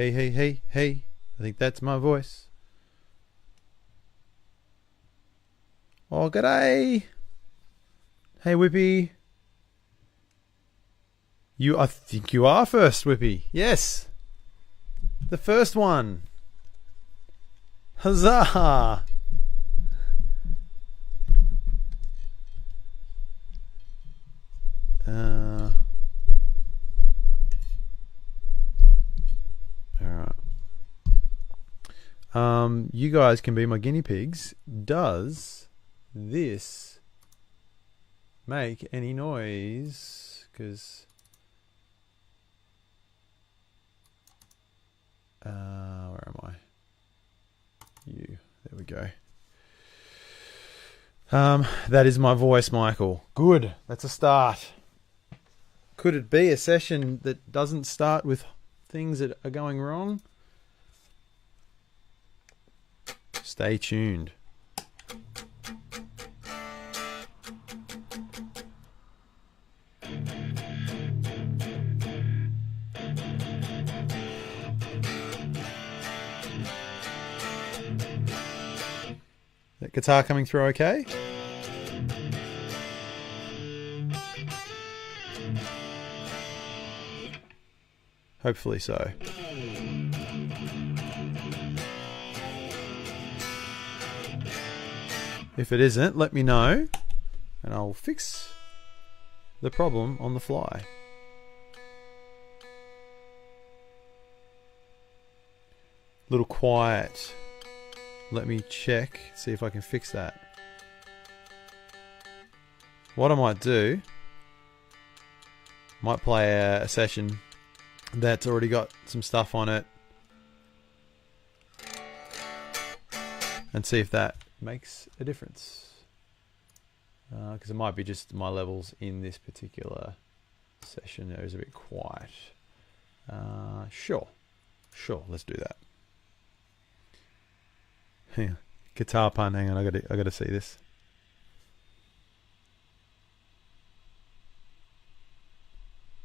Hey, hey, hey, hey. I think that's my voice. Oh, g'day. Hey, Whippy. I think you are first, Whippy. Yes. The first one. Huzzah. Alright. You guys can be my guinea pigs. Does this make any noise? Because where am I? You. There we go. That is my voice, Michael. Good. That's a start. Could it be a session that doesn't start with things that are going wrong? Stay tuned. That guitar coming through okay? Hopefully so. If it isn't, let me know and I'll fix the problem on the fly. Little quiet. Let me check, see if I can fix that. What I might do, might play a session that's already got some stuff on it and see if that makes a difference. Because it might be just my levels in this particular session there is a bit quiet. Sure, let's do that. Guitar pun. Hang on, I gotta see this.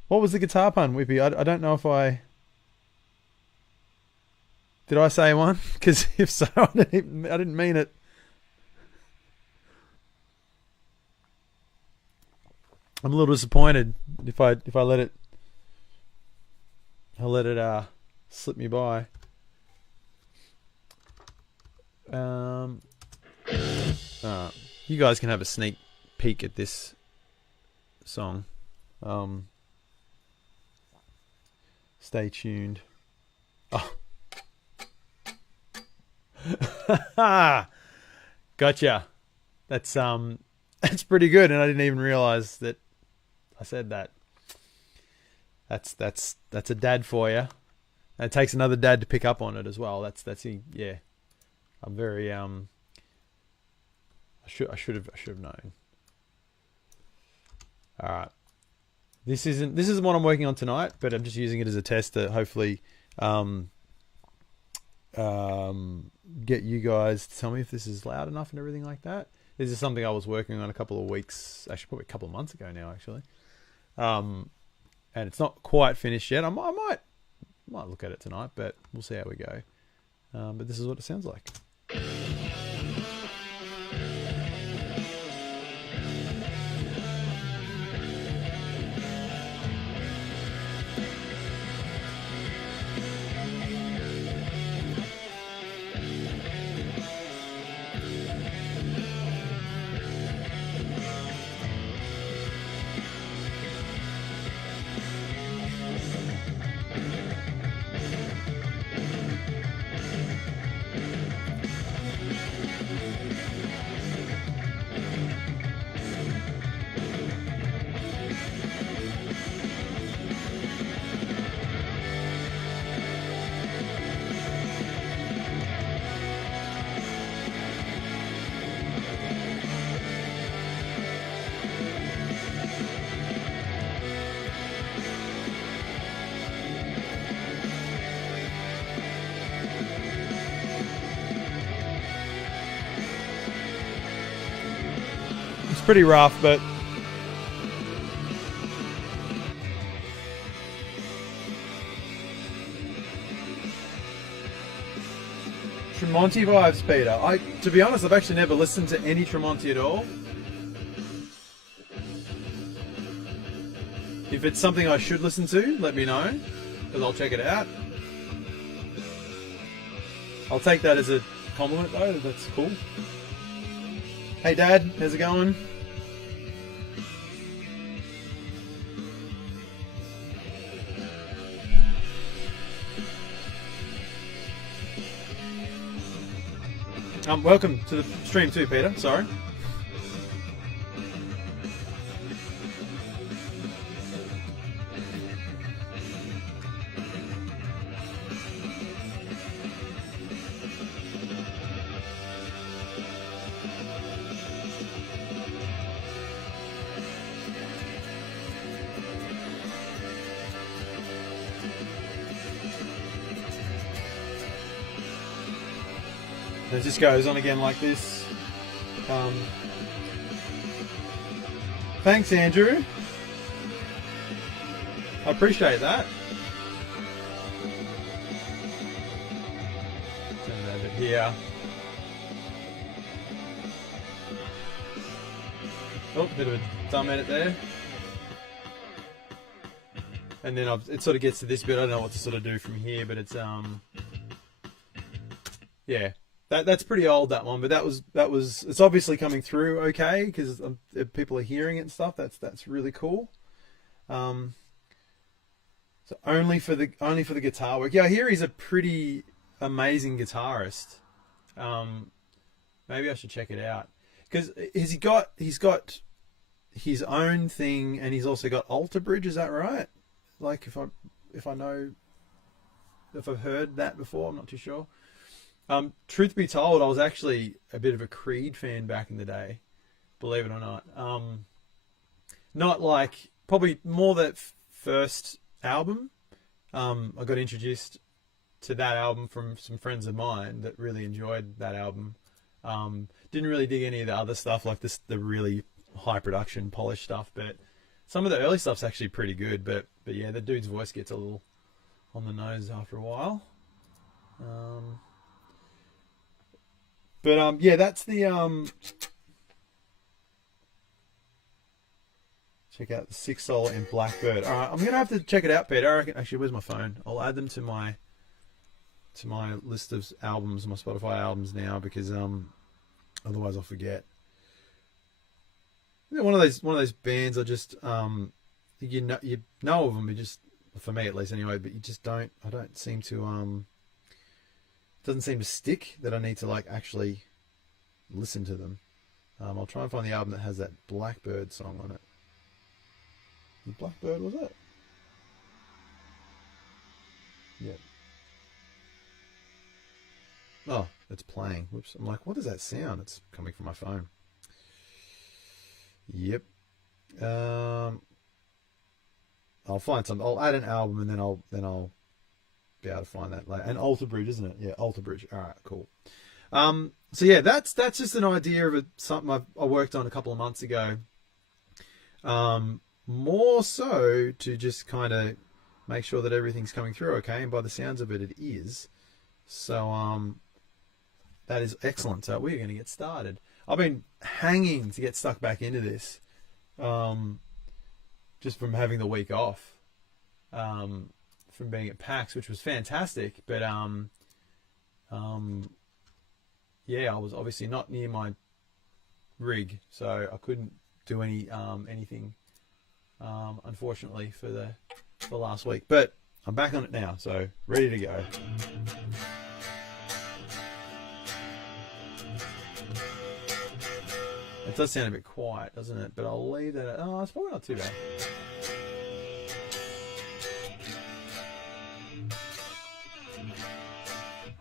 What was the guitar pun, Whippy? I don't know if did I say one? Because if so, I didn't mean it. I'm a little disappointed if I let it. I'll let it slip me by. You guys can have a sneak peek at this song. Stay tuned. Oh. Gotcha. That's pretty good, and I didn't even realize that I said that. That's a dad for you. And it takes another dad to pick up on it as well. That's yeah. I'm very I should have known. All right. This isn't what I'm working on tonight, but I'm just using it as a test to hopefully get you guys to tell me if this is loud enough and everything like that. This is something I was working on a couple of weeks, actually probably a couple of months ago now, actually. And it's not quite finished yet. I might look at it tonight, but we'll see how we go. But this is what it sounds like. Pretty rough, but Tremonti vibes, Peter. To be honest, I've actually never listened to any Tremonti at all. If it's something I should listen to, let me know, because I'll check it out. I'll take that as a compliment, though. That's cool. Hey, Dad, how's it going? Welcome to the stream too, Peter. Sorry. It just goes on again like this. Thanks, Andrew. I appreciate that. Turn that a bit here. Oh, bit of a dumb edit there. And then it sort of gets to this bit. I don't know what to sort of do from here, but it's yeah. That's pretty old, that one, but that was it's obviously coming through okay because people are hearing it and stuff. That's really cool. So only for the guitar work. Yeah, I hear he's a pretty amazing guitarist. Maybe I should check it out because he's got his own thing and he's also got Alter Bridge. Is that right? Like if I've heard that before, I'm not too sure. Truth be told, I was actually a bit of a Creed fan back in the day, believe it or not. Not like, probably more that first album. I got introduced to that album from some friends of mine that really enjoyed that album. Didn't really dig any of the other stuff, like the really high production, polished stuff, but some of the early stuff's actually pretty good. But yeah, the dude's voice gets a little on the nose after a while. But yeah, that's the check out the 6 Soul and Blackbird. All right, I'm gonna have to check it out, Peter. I reckon, actually, where's my phone? I'll add them to my list of albums, my Spotify albums now, because otherwise I'll forget. You know, one of those bands I just you know of them, you just, for me at least anyway, but you just don't. I don't seem to doesn't seem to stick that I need to like actually listen to them. I'll try and find the album that has that Blackbird song on it. Blackbird, was it? Yeah. Oh, it's playing. Whoops. I'm like, what is that sound? It's coming from my phone. Yep. I'll find some. I'll add an album and then I'll be able to find that later. And Alter Bridge, isn't it? Yeah, Alter Bridge. All right, cool. So yeah, that's just an idea of something I worked on a couple of months ago. More so to just kind of make sure that everything's coming through okay, and by the sounds of it, it is. So that is excellent. So we're going to get started. I've been hanging to get stuck back into this, just from having the week off, from being at PAX, which was fantastic. But yeah, I was obviously not near my rig, so I couldn't do anything, unfortunately, for the last week. But I'm back on it now, so ready to go. It does sound a bit quiet, doesn't it? But I'll leave that. Oh, it's probably not too bad.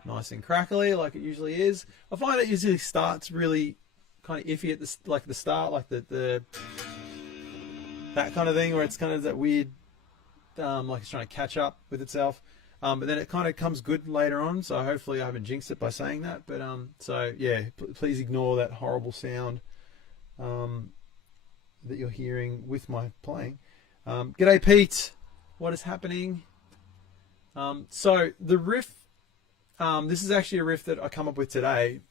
Nice and crackly, like it usually is. I find it usually starts really kind of iffy at the start, like the that kind of thing, where it's kind of that weird, like it's trying to catch up with itself. But then it kind of comes good later on. So hopefully I haven't jinxed it by saying that. But so yeah, please ignore that horrible sound that you're hearing with my playing. G'day, Pete. What is happening? So the riff This is actually a riff that I come up with today.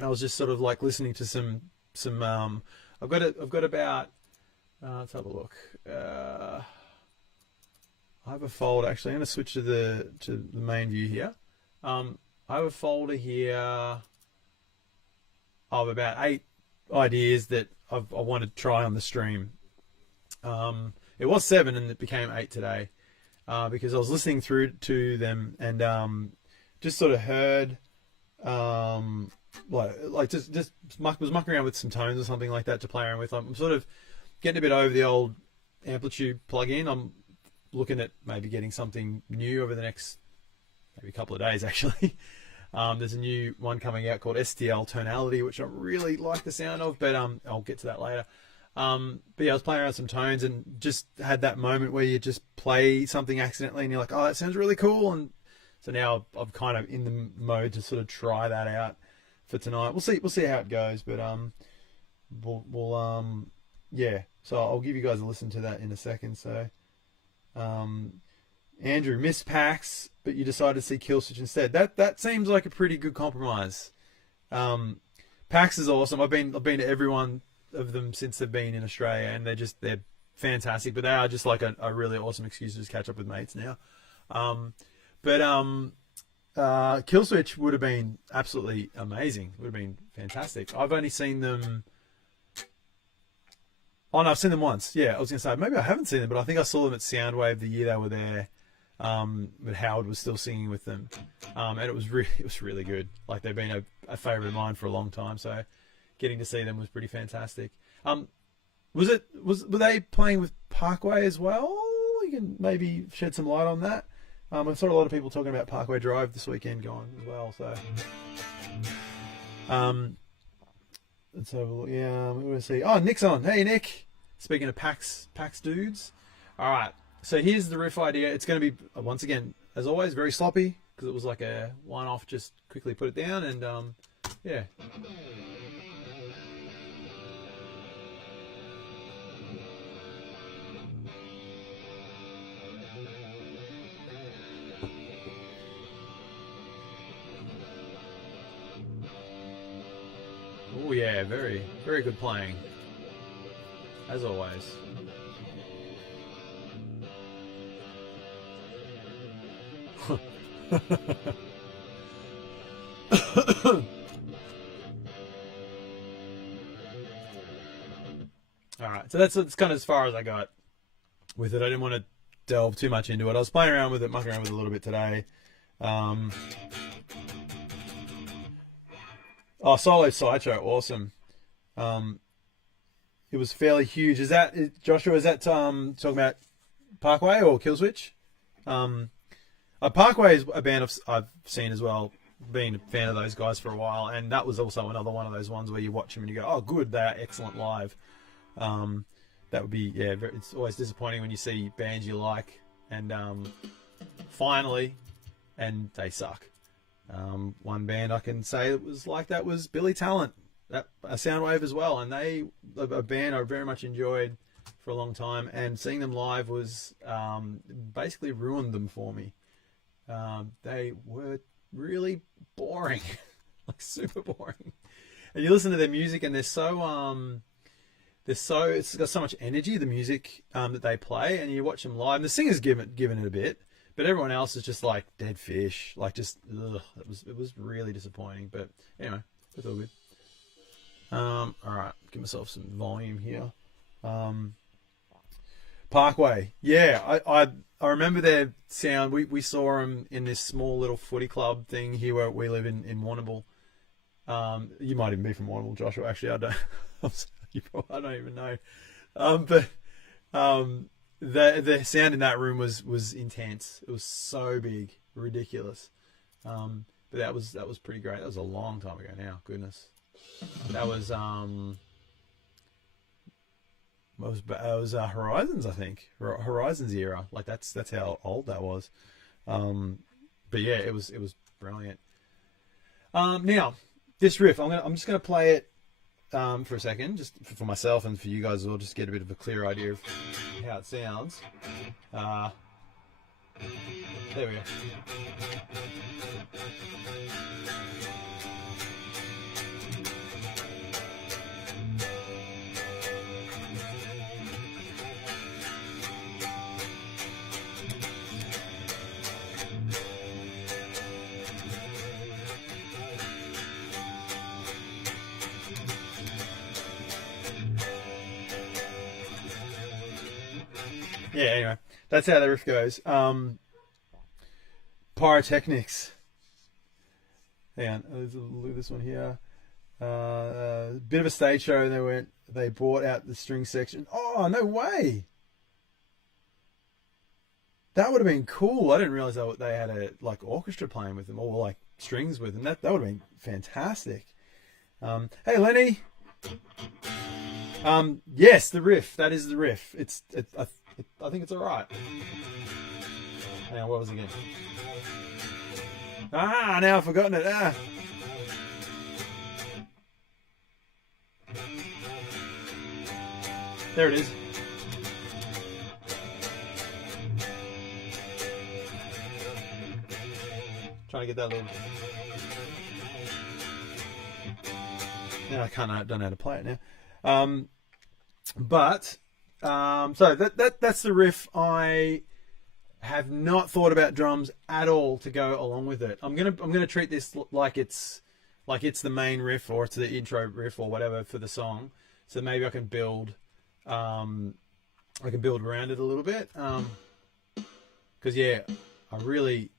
I was just sort of like listening to some. I've got about. Let's have a look. I have a folder. Actually, I'm going to switch to the main view here. I have a folder here of about 8 ideas that I wanted to try on the stream. It was 7 and it became 8 today because I was listening through to them and just sort of heard just was mucking around with some tones or something like that to play around with. I'm sort of getting a bit over the old Amplitude plugin. I'm looking at maybe getting something new over the next maybe couple of days actually. There's a new one coming out called STL Tonality, which I really like the sound of, but I'll get to that later. But yeah, I was playing around with some tones and just had that moment where you just play something accidentally and you're like, oh, that sounds really cool. And so now I'm kind of in the mode to sort of try that out for tonight. We'll see how it goes, but we'll yeah. So I'll give you guys a listen to that in a second. So Andrew, missed PAX, but you decided to see Killswitch instead. That seems like a pretty good compromise. PAX is awesome. I've been to every one of them since they've been in Australia, and they're fantastic. But they are just like a really awesome excuse to just catch up with mates now. Killswitch would have been absolutely amazing. Would have been fantastic. I've only seen them. Oh no, I've seen them once. Yeah, I was gonna say maybe I haven't seen them, but I think I saw them at Soundwave the year they were there. But Howard was still singing with them, and it was really good. Like they've been a favourite of mine for a long time, so getting to see them was pretty fantastic. Were they playing with Parkway as well? You can maybe shed some light on that. I saw a lot of people talking about Parkway Drive this weekend going as well. So, let's have a look. Yeah, we're going to see. Oh, Nick's on. Hey, Nick. Speaking of PAX dudes. All right. So here's the riff idea. It's going to be, once again, as always, very sloppy because it was like a one-off, just quickly put it down and, yeah. Oh yeah, very, very good playing, as always. Alright, so that's kind of as far as I got with it. I didn't want to delve too much into it. I was playing around with it, mucking around with it a little bit today. Oh, Solo Sideshow, awesome. It was fairly huge. Joshua, is that talking about Parkway or Killswitch? Parkway is a band I've seen as well. Been a fan of those guys for a while, and that was also another one of those ones where you watch them and you go, oh good, they are excellent live. That would be, yeah, it's always disappointing when you see bands you like and finally, and they suck. One band I can say that was like that was Billy Talent, a Soundwave as well, and they a band I very much enjoyed for a long time, and seeing them live was basically ruined them for me. They were really boring, like super boring. And you listen to their music, and it's got so much energy, the music that they play, and you watch them live. And the singer's given it a bit, but everyone else is just like dead fish, like just ugh. It was really disappointing. But anyway, it's all good. All right, give myself some volume here. Parkway, yeah, I remember their sound. We saw them in this small little footy club thing here where we live in Warrnambool. You might even be from Warrnambool, Joshua. Actually, I don't. I don't even know. But the sound in that room was intense. It was so big, ridiculous. But that was pretty great. That was a long time ago now. Goodness, that was Horizons, I think. Horizons era. Like that's how old that was. But yeah, it was brilliant. Now this riff, I'm just gonna play it for a second, just for myself and for you guys as well, just to get a bit of a clear idea of how it sounds. There we go. Yeah, anyway, that's how the riff goes. Pyrotechnics. Hang on, let's look at this one here. Bit of a stage show. They brought out the string section. Oh, no way! That would have been cool. I didn't realize they had a like orchestra playing with them, or like strings with them. That would have been fantastic. Hey, Lenny. Yes, the riff. That is the riff. I think it's all right. Hang on, what was it again? Now I've forgotten it. There it is. Trying to get that little. Now I don't know how to play it now. So that's the riff. I have not thought about drums at all to go along with it. I'm gonna treat this like it's the main riff, or it's the intro riff, or whatever for the song. So maybe I can build around it a little bit. Because yeah, I really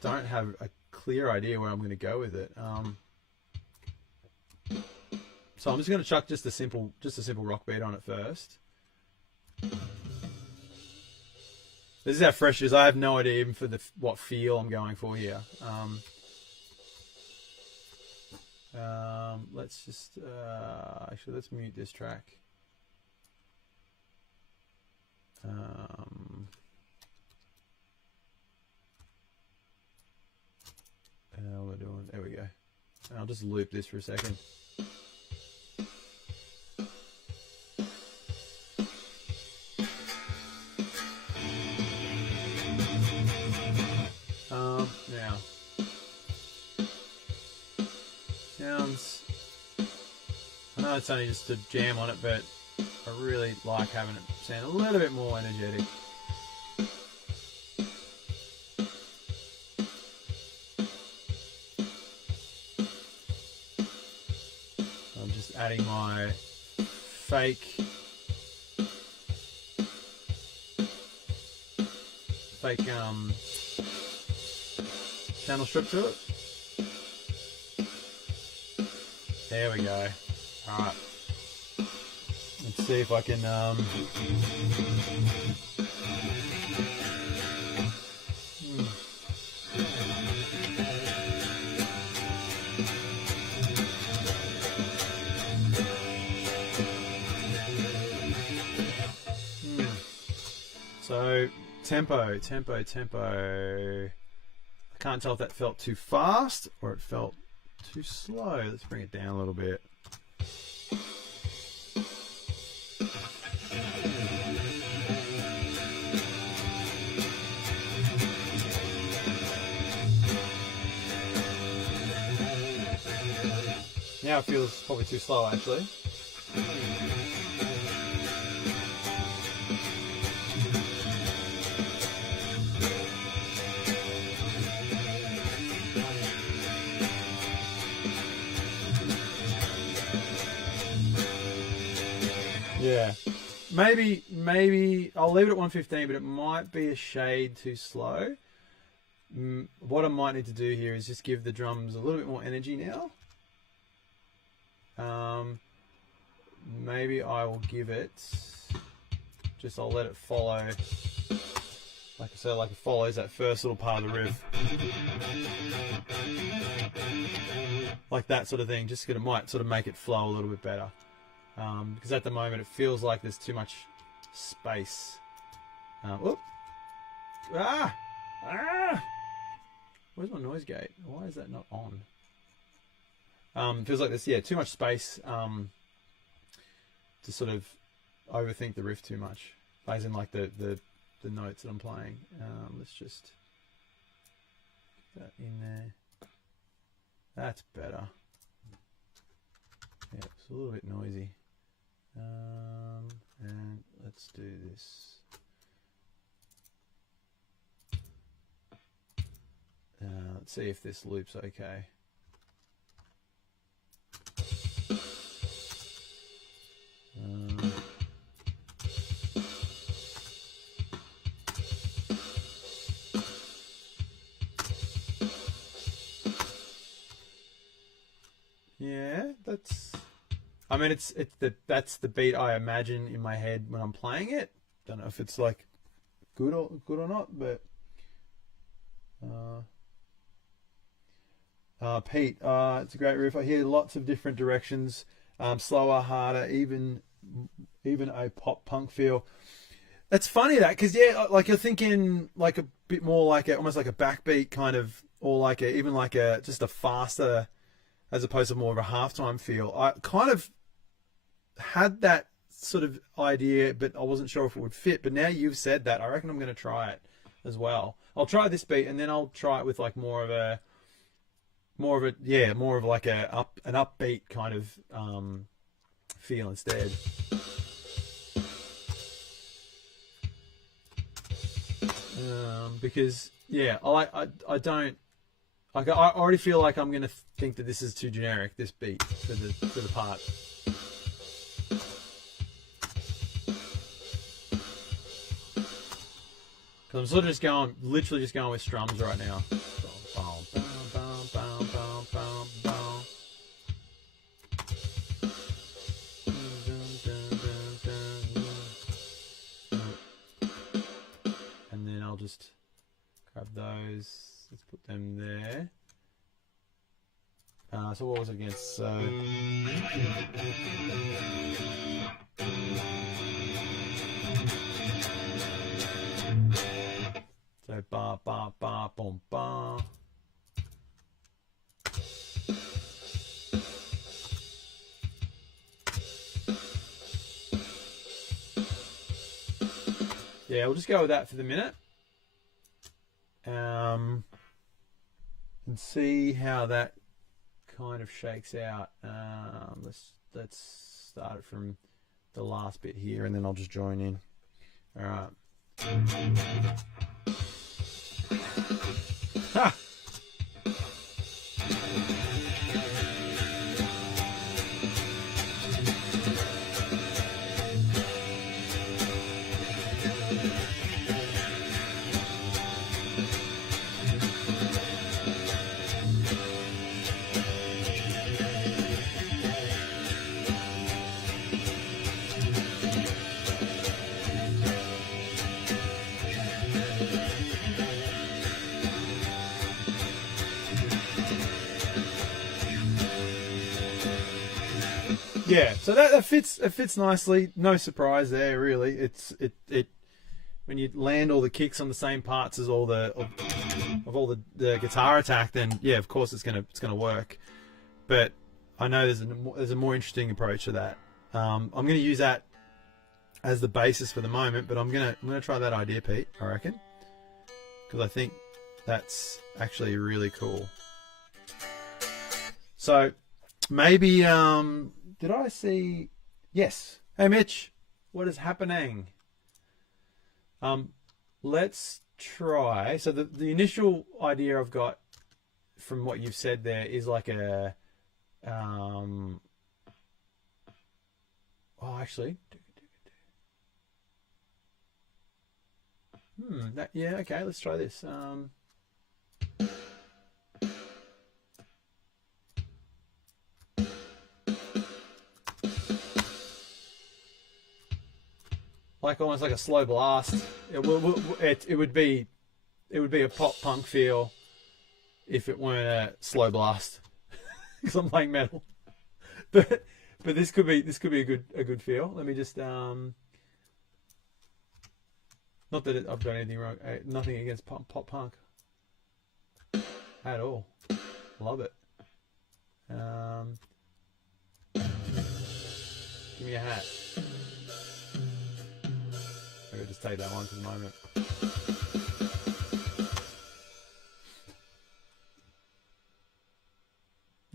don't have a clear idea where I'm going to go with it. So I'm just going to chuck just a simple rock beat on it first. This is how fresh it is. I have no idea even for what feel I'm going for here. Let's just actually let's mute this track. How we're doing? There we go. I'll just loop this for a second. Now sounds. I know it's only just a jam on it, but I really like having it sound a little bit more energetic. I'm just adding my fake channel strip to it. There we go. Alright. Let's see if I can So tempo. I can't tell if that felt too fast or it felt too slow. Let's bring it down a little bit. Now it feels probably too slow actually. Yeah, maybe I'll leave it at 115, but it might be a shade too slow. What I might need to do here is just give the drums a little bit more energy now. Maybe I will give it, I'll let it follow, like I said, like it follows that first little part of the riff. Like that sort of thing, just because it might sort of make it flow a little bit better. Because at the moment it feels like there's too much space. Where's my noise gate? Why is that not on? It feels like there's too much space to sort of overthink the riff too much, as in like the notes that I'm playing. Let's just that in there. That's better. Yeah, it's a little bit noisy. And let's do this. Let's see if this loop's okay. Yeah, that's. I mean, that's the beat I imagine in my head when I'm playing it. Don't know if it's like good or not, but. Pete, it's a great riff. I hear lots of different directions, slower, harder, even a pop punk feel. It's funny that because like you're thinking like a bit more like almost like a backbeat kind of, or like even like just a faster, as opposed to more of a halftime feel. I kind of had that sort of idea, but I wasn't sure if it would fit. But now you've said that, I reckon I'm going to try it as well. I'll try this beat and then I'll try it with like more of like an upbeat kind of feel instead. Because I already feel like I'm gonna think that this is too generic, this beat for the part. Because I'm sort of literally just going with strums right now. And then I'll just grab those. Let's put them there. So what was it against? So ba ba ba boom ba. Yeah, we'll just go with that for the minute. And see how that kind of shakes out. Let's start it from the last bit here, and then I'll just join in. All right. Ha! Yeah, so that fits nicely. No surprise there, really. It when you land all the kicks on the same parts as all the guitar attack, then yeah, of course it's gonna work. But I know there's a more interesting approach to that. I'm gonna use that as the basis for the moment, but I'm gonna try that idea, Pete. I reckon, because I think that's actually really cool. So maybe did I see? Yes. Hey, Mitch, what is happening? Let's try. So the initial idea I've got from what you've said there is like a actually. Yeah, okay, let's try this. Like almost like a slow blast. It would be a pop punk feel if it weren't a slow blast, because I'm playing metal. But this could be a good feel. Let me just not that I've done anything wrong. Nothing against pop punk at all. Love it. Give me a hat. Maybe just take that one for the moment.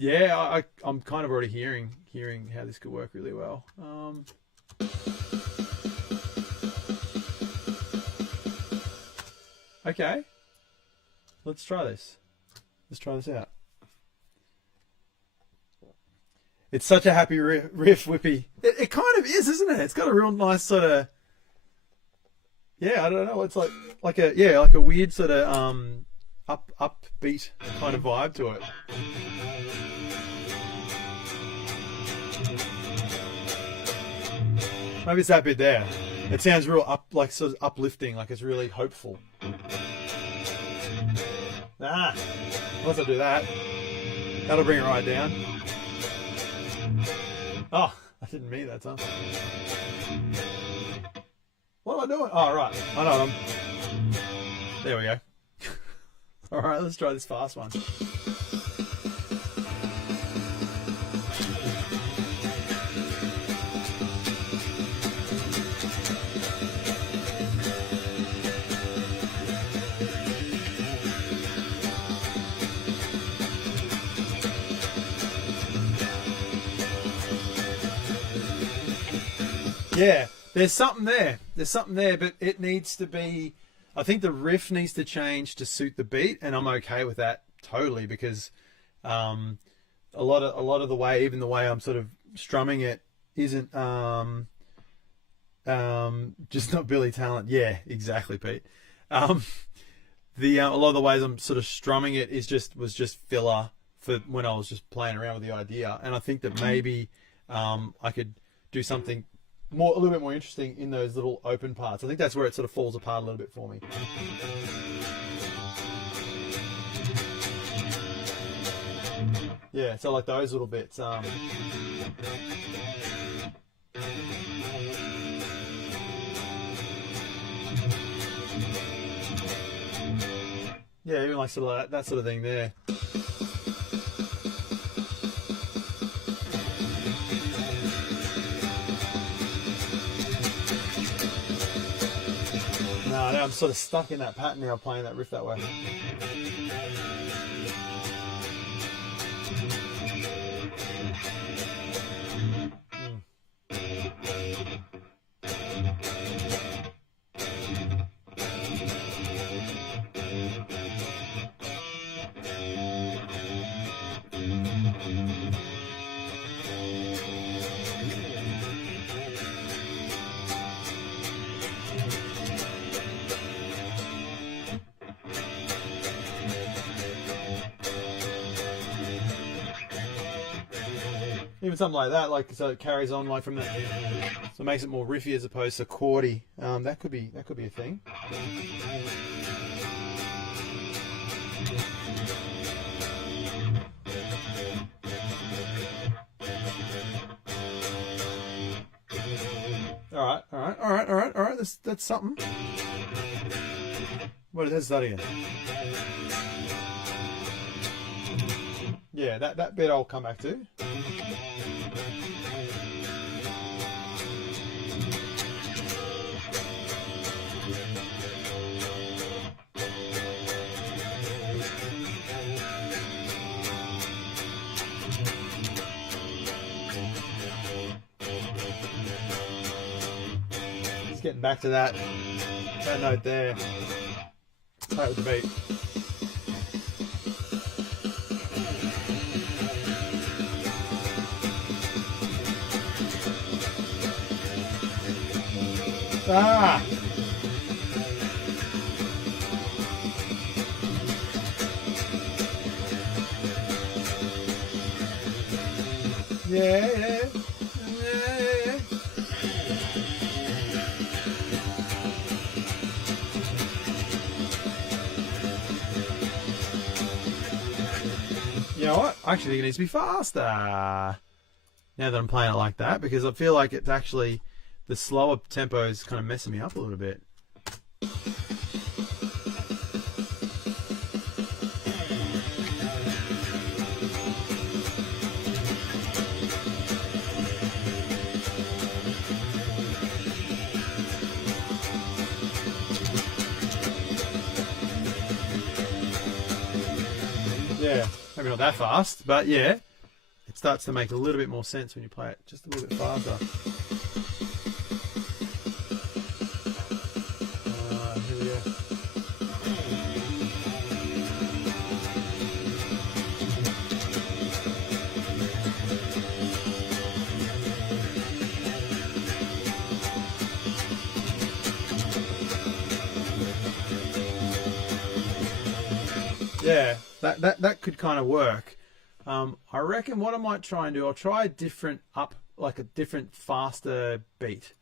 Yeah, I'm kind of already hearing how this could work really well. Okay, let's try this. Let's try this out. It's such a happy riff, Whippy. It kind of is, isn't it? It's got a real nice sort of, yeah, I don't know. It's like a weird sort of upbeat kind of vibe to it. Maybe it's that bit there. It sounds real like sort of uplifting, like it's really hopeful. Once I do that, that'll bring it right down. Oh, I didn't mean that, huh? What am I doing? Oh, right. I know. There we go. All right, let's try this fast one. Yeah, there's something there. There's something there, but it needs to be. I think the riff needs to change to suit the beat, and I'm okay with that totally because a lot of the way, even the way I'm sort of strumming it, isn't just not Billy Talent. Yeah, exactly, Pete. A lot of the ways I'm sort of strumming it was just filler for when I was just playing around with the idea, and I think that maybe I could do something a little bit more interesting in those little open parts. I think that's where it sort of falls apart a little bit for me. Yeah, so like those little bits. Yeah, even like sort of that sort of thing there. No, I'm sort of stuck in that pattern now, playing that riff that way. Even something like that, like so it carries on like from that, so it makes it more riffy as opposed to chordy. That could be a thing. All right. That's something. What is that again? Yeah, that bit I'll come back to. Just getting back to that note there. Play it with the beat. Ah! Yeah. You know what? I actually think it needs to be faster. Now that I'm playing it like that, because I feel like it's actually the slower tempo is kind of messing me up a little bit. Yeah, maybe not that fast, but yeah. it starts to make a little bit more sense when you play it just a little bit faster. Here we go. Yeah, that could kind of work. I reckon what I might try and do, I'll try a different like a different faster beat,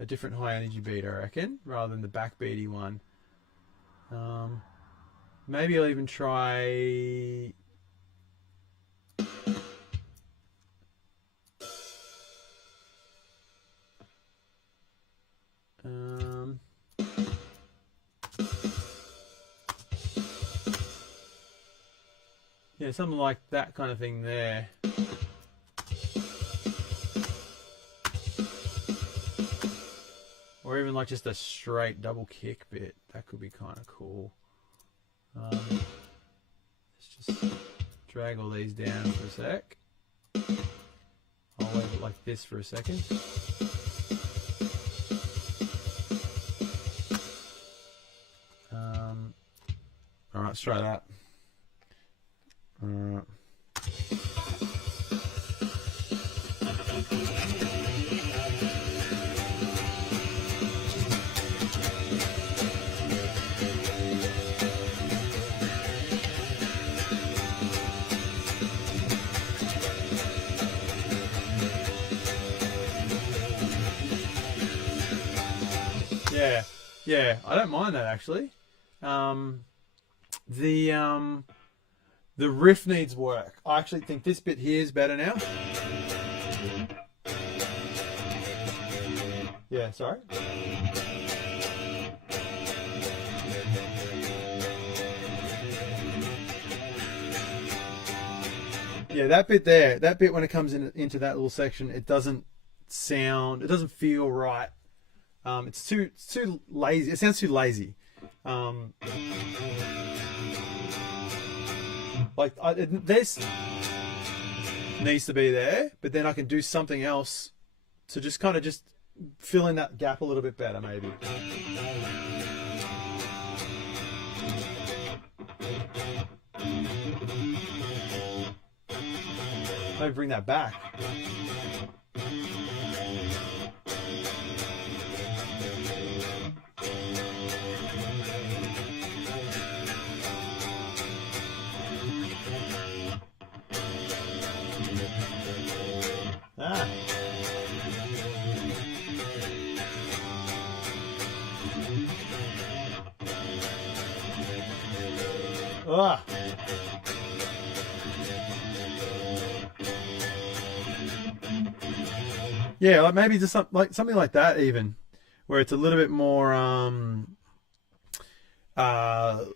a different high energy beat, I reckon, rather than the backbeaty one. Maybe I'll even try. Yeah, something like that kind of thing there. Or even like just a straight double kick bit. That could be kind of cool. Let's just drag all these down for a sec. I'll leave it like this for a second. Alright, let's try that. Yeah, I don't mind that actually. The riff needs work. I actually think this bit here is better now. Yeah, sorry. Yeah, that bit there, that bit when it comes into that little section, it doesn't feel right. It's too lazy. It sounds too lazy. Like this needs to be there, but then I can do something else to just kind of just fill in that gap a little bit better, maybe. Maybe bring that back. Ah. Ah. Yeah, like maybe just something like that, even where it's a little bit more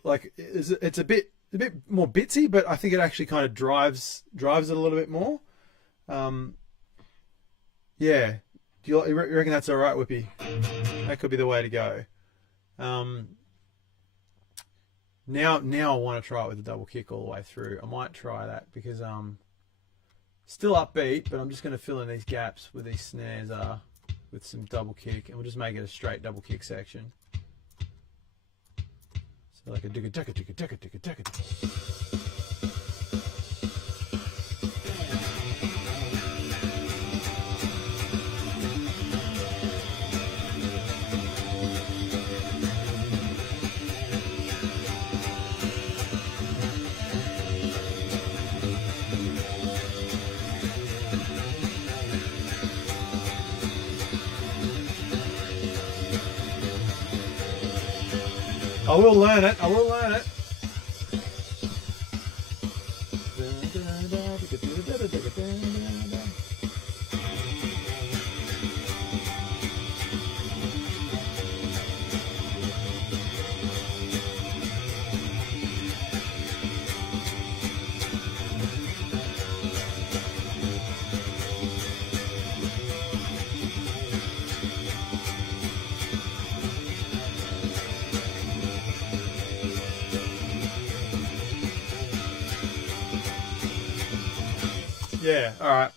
like it's a bit more bitsy, but I think it actually kind of drives it a little bit more. Yeah, do you reckon that's all right, Whippy? That could be the way to go. Now I want to try it with a double kick all the way through. I might try that because still upbeat, but I'm just going to fill in these gaps where these snares are with some double kick, and we'll just make it a straight double kick section. So like a digga digga digga digga digga digga. I will learn it. I will learn it. Yeah, all right.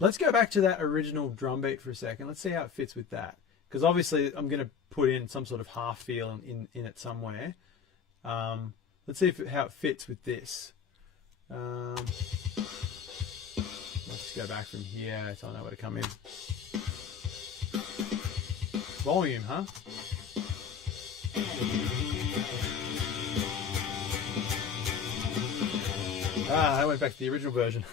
Let's go back to that original drum beat for a second. Let's see how it fits with that. Because obviously I'm going to put in some sort of half feel in it somewhere. Let's see how it fits with this. Let's go back from here so I know where to come in. Volume, huh? I went back to the original version.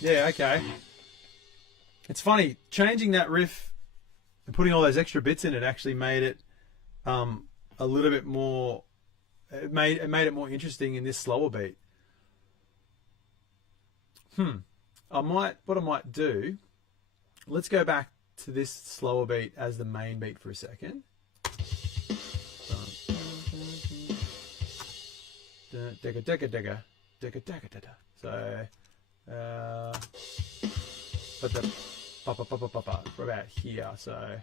Yeah, okay. It's funny, changing that riff and putting all those extra bits in it actually made it a little bit more. It made it more interesting in this slower beat. What I might do. Let's go back to this slower beat as the main beat for a second. So. But the we're about here, so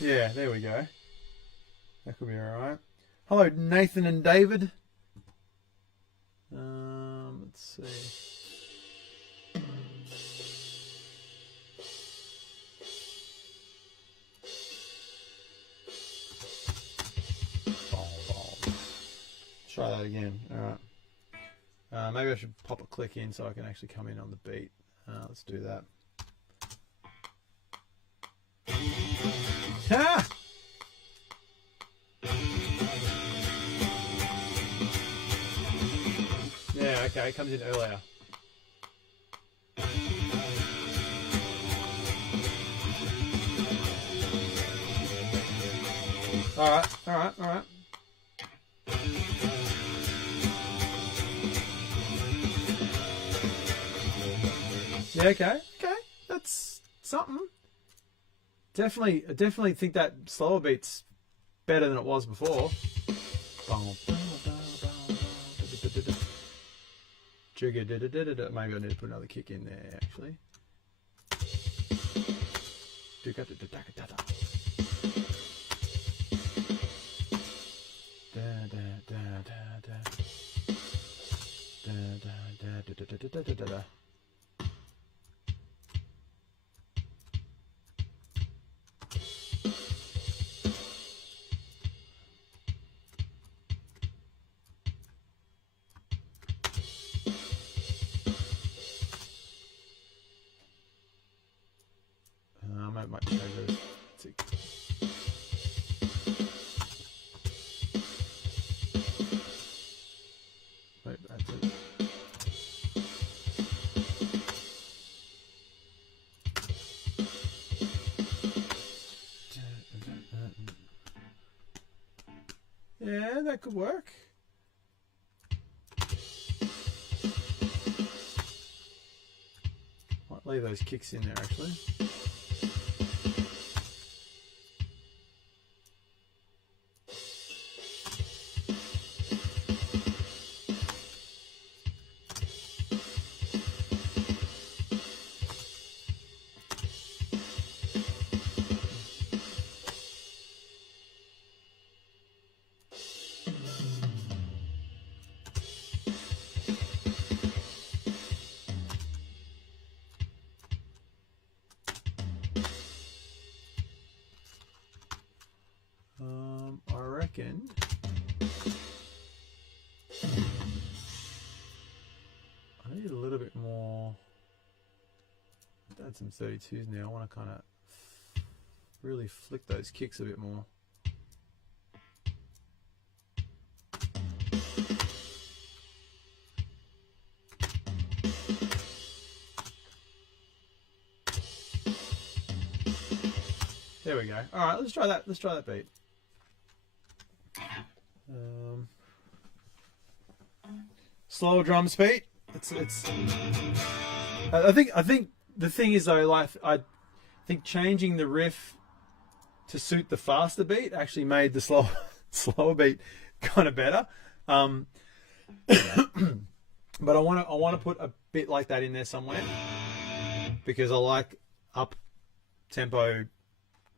yeah, there we go. That could be alright. Hello, Nathan and David. Let's see. Try that again. All right. Maybe I should pop a click in so I can actually come in on the beat. Let's do that. Ha! Yeah, okay, it comes in earlier. Alright. Yeah, okay, that's something. I definitely think that slower beat's better than it was before. Maybe I need to put another kick in there, actually. I might try those. Wait, that's it. Yeah, that could work. Might leave those kicks in there actually. I need a little bit more. I've done some 32s now. I want to kind of really flick those kicks a bit more. There we go. All right, let's try that. Let's try that beat. Slower drums beat. It's I think the thing is though, like I think changing the riff to suit the faster beat actually made the slower beat kind of better. But I want to put a bit like that in there somewhere because I like up tempo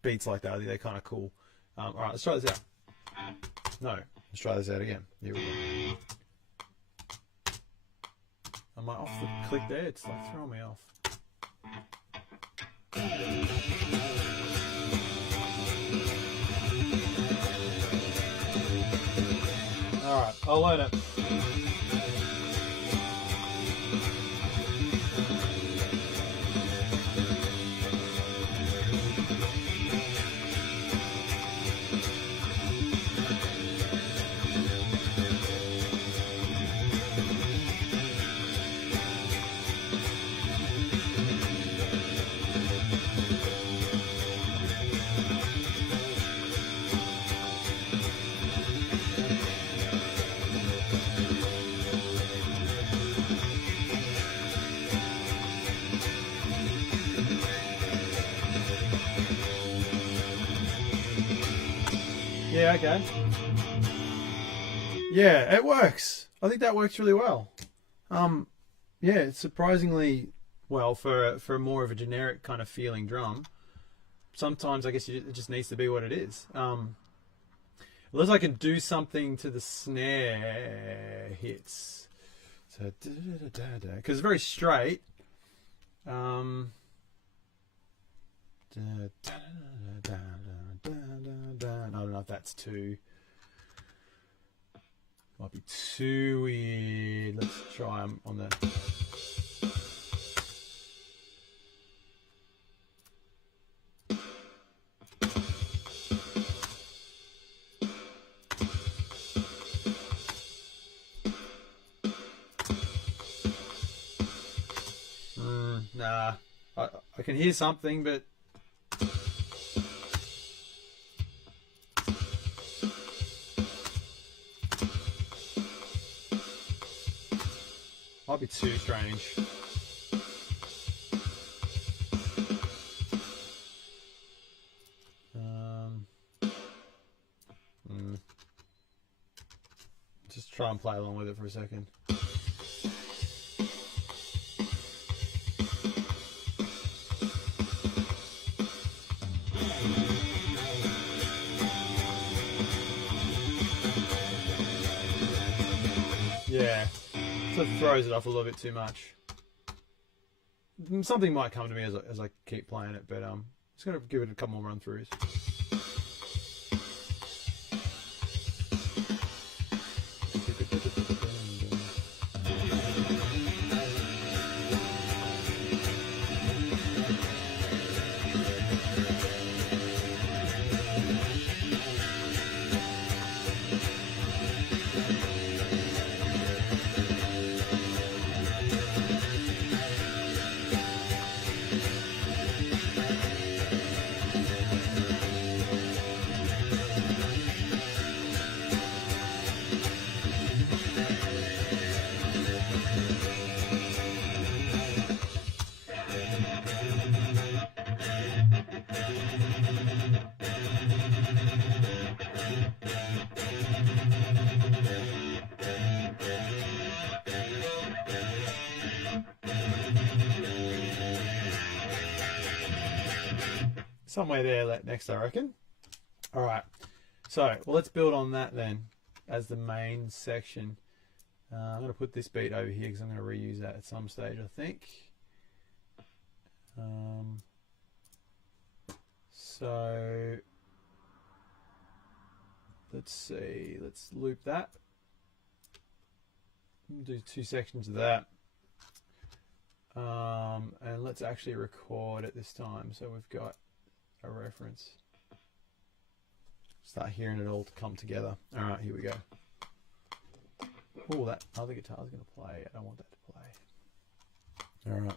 beats like that. I think they're kind of cool. All right, let's try this out. No, let's try this out again. Here we go. Am I off the click there? It's like throwing me off. All right, I'll learn it. Yeah, okay. Yeah, it works. I think that works really well. Yeah, it's surprisingly well for more of a generic kind of feeling drum. Sometimes I guess it just needs to be what it is. Unless I can do something to the snare hits. So, because it's very straight. I don't know if that's too... Might be too weird. Let's try them on the... Nah. I can hear something, but... Might be too strange. Just try and play along with it for a second. Yeah. So it throws it off a little bit too much. Something might come to me as I keep playing it, but just gonna give it a couple more run throughs. Somewhere there next, I reckon. All right. So, well, let's build on that then as the main section. I'm going to put this beat over here because I'm going to reuse that at some stage, I think. So, let's see. Let's loop that. Do 2 sections of that. And let's actually record it this time. So we've got a reference. Start hearing it all to come together. All right, here we go. Oh, that other guitar's going to play. I don't want that to play. All right.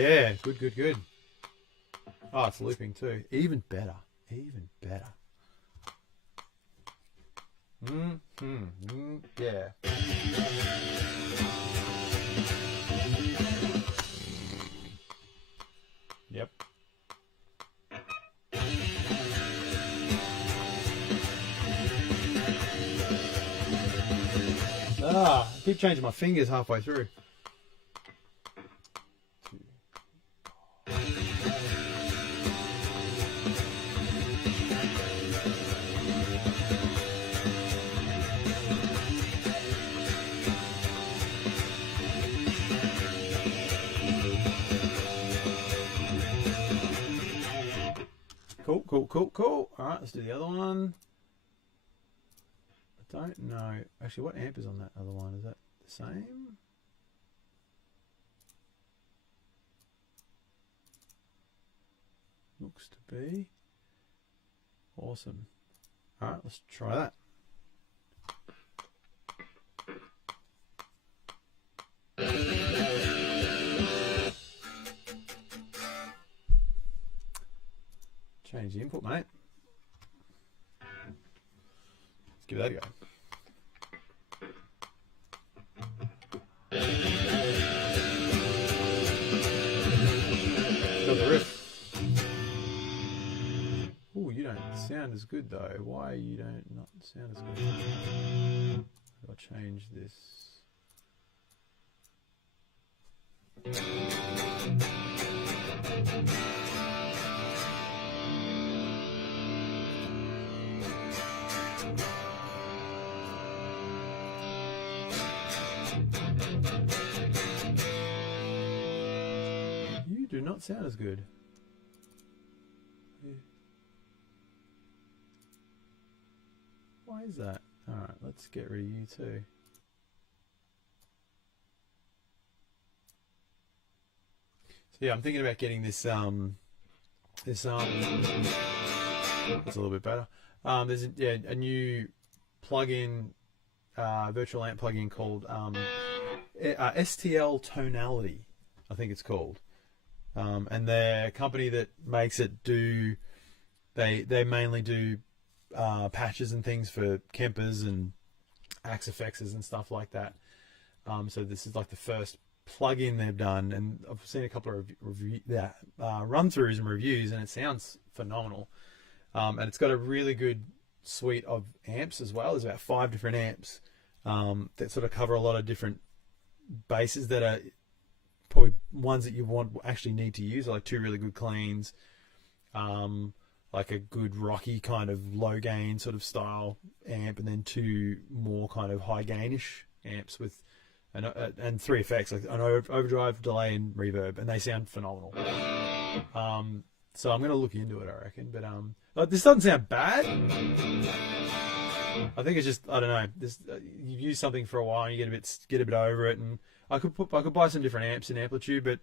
Yeah, good. Oh, it's looping too. Even better. Yeah. Yep. I keep changing my fingers halfway through. Cool. All right, let's do the other one. I don't know. Actually, what amp is on that other one? Is that the same? Looks to be. Awesome. All right, let's try that. Change the input, mate. Let's give that a go. Got the riff. Oh, you don't sound as good though. Why you don't not sound as good? I'll change this. You do not sound as good. Why is that? Alright, let's get rid of you too. So yeah, I'm thinking about getting this it's a little bit better. There's a new plugin, virtual amp plugin called STL Tonality, I think it's called. And they're a company that makes it do. They mainly do patches and things for Kempers and Axe Effects and stuff like that. So this is like the first plugin they've done, and I've seen a couple of run-throughs and reviews, and it sounds phenomenal. And it's got a really good suite of amps as well. There's about 5 different amps that sort of cover a lot of different basses that are probably ones that you actually need to use, like 2 really good cleans, like a good rocky kind of low gain sort of style amp, and then 2 more kind of high gainish amps with and 3 effects, like an overdrive, delay, and reverb, and they sound phenomenal. So I'm going to look into it, I reckon. But this doesn't sound bad. I think it's just, I don't know. You use something for a while, and you get a bit over it, and I could buy some different amps in Amplitude, but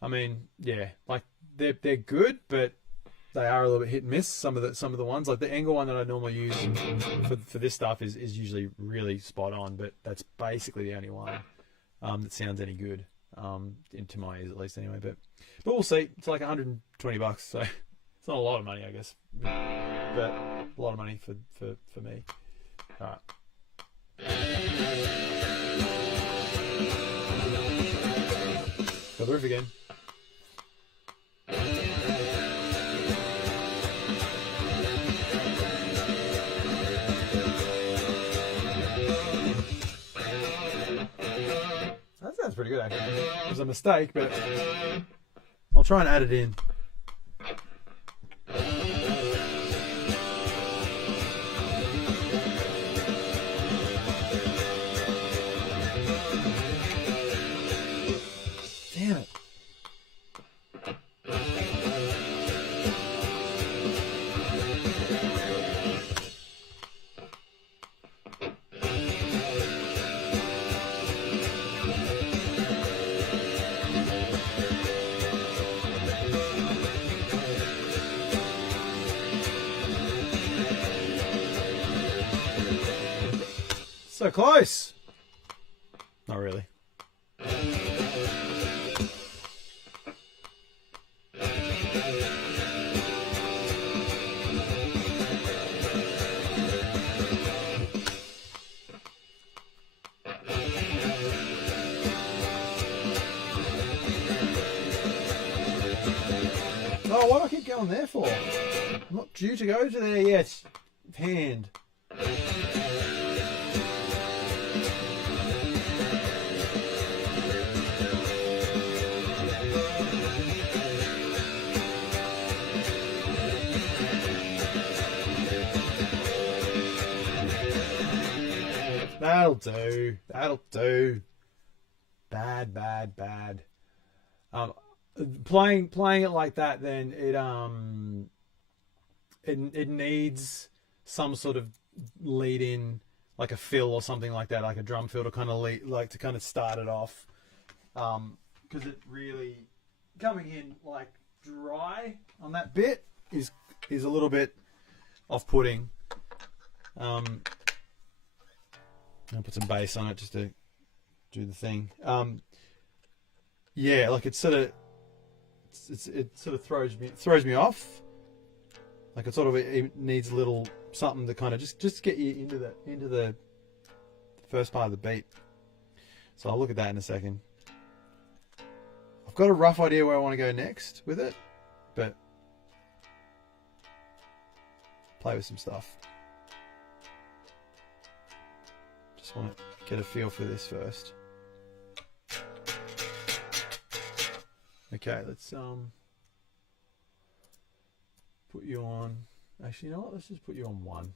I mean, yeah, like they're good, but they are a little bit hit and miss. Some of the ones, like the Engel one that I normally use for this stuff is usually really spot on, but that's basically the only one that sounds any good, into my ears at least anyway. But we'll see. It's like $120, so it's not a lot of money, I guess, but a lot of money for me. All right. Got the riff again. That sounds pretty good, actually. It was a mistake, but I'll try and add it in. Damn it. So close. Not really. going there for? I'm not due to go to there yet. Hand. That'll do. That'll do. Bad, bad, bad. Playing it like that, then it needs some sort of lead in, like a fill or something like that, like a drum fill to kind of to kind of start it off. Because it really coming in like dry on that bit is a little bit off-putting. I'll put some bass on it just to do the thing. Yeah, like it sort of throws me off. Like it needs a little something to kind of just get you into the first part of the beat. So I'll look at that in a second. I've got a rough idea where I want to go next with it, but play with some stuff. Just want to get a feel for this first. Okay, let's put you on. Actually, you know what? Let's just put you on 1.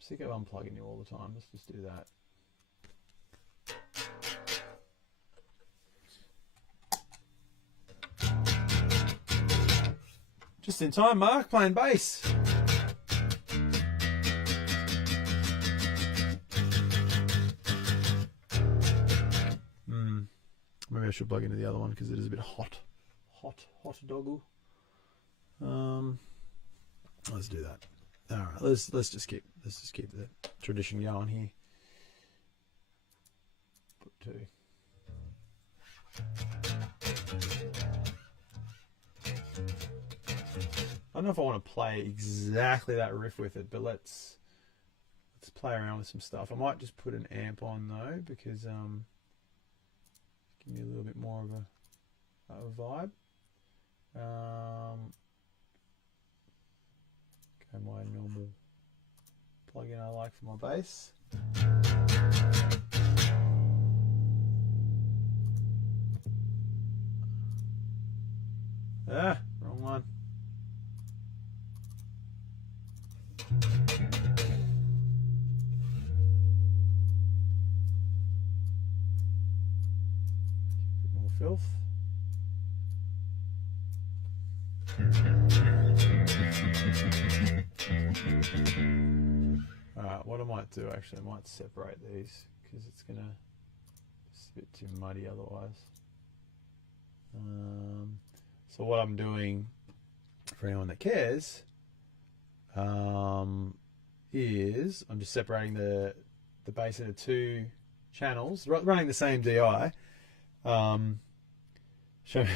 Sick of unplugging you all the time. Let's just do that. Just in time, Mark, playing bass. Maybe I should plug into the other one because it is a bit hot doggle. Let's do that. All right, let's just keep the tradition going here. Put 2. I don't know if I want to play exactly that riff with it, but let's play around with some stuff. I might just put an amp on though, because give me a little bit more of a vibe. Okay, my normal plugin I like for my bass. Ah, wrong one. More filth. Alright, what I might do actually, I might separate these because it's gonna it's a bit too muddy otherwise. So what I'm doing, for anyone that cares, is I'm just separating the bass into 2 channels, running the same DI. Show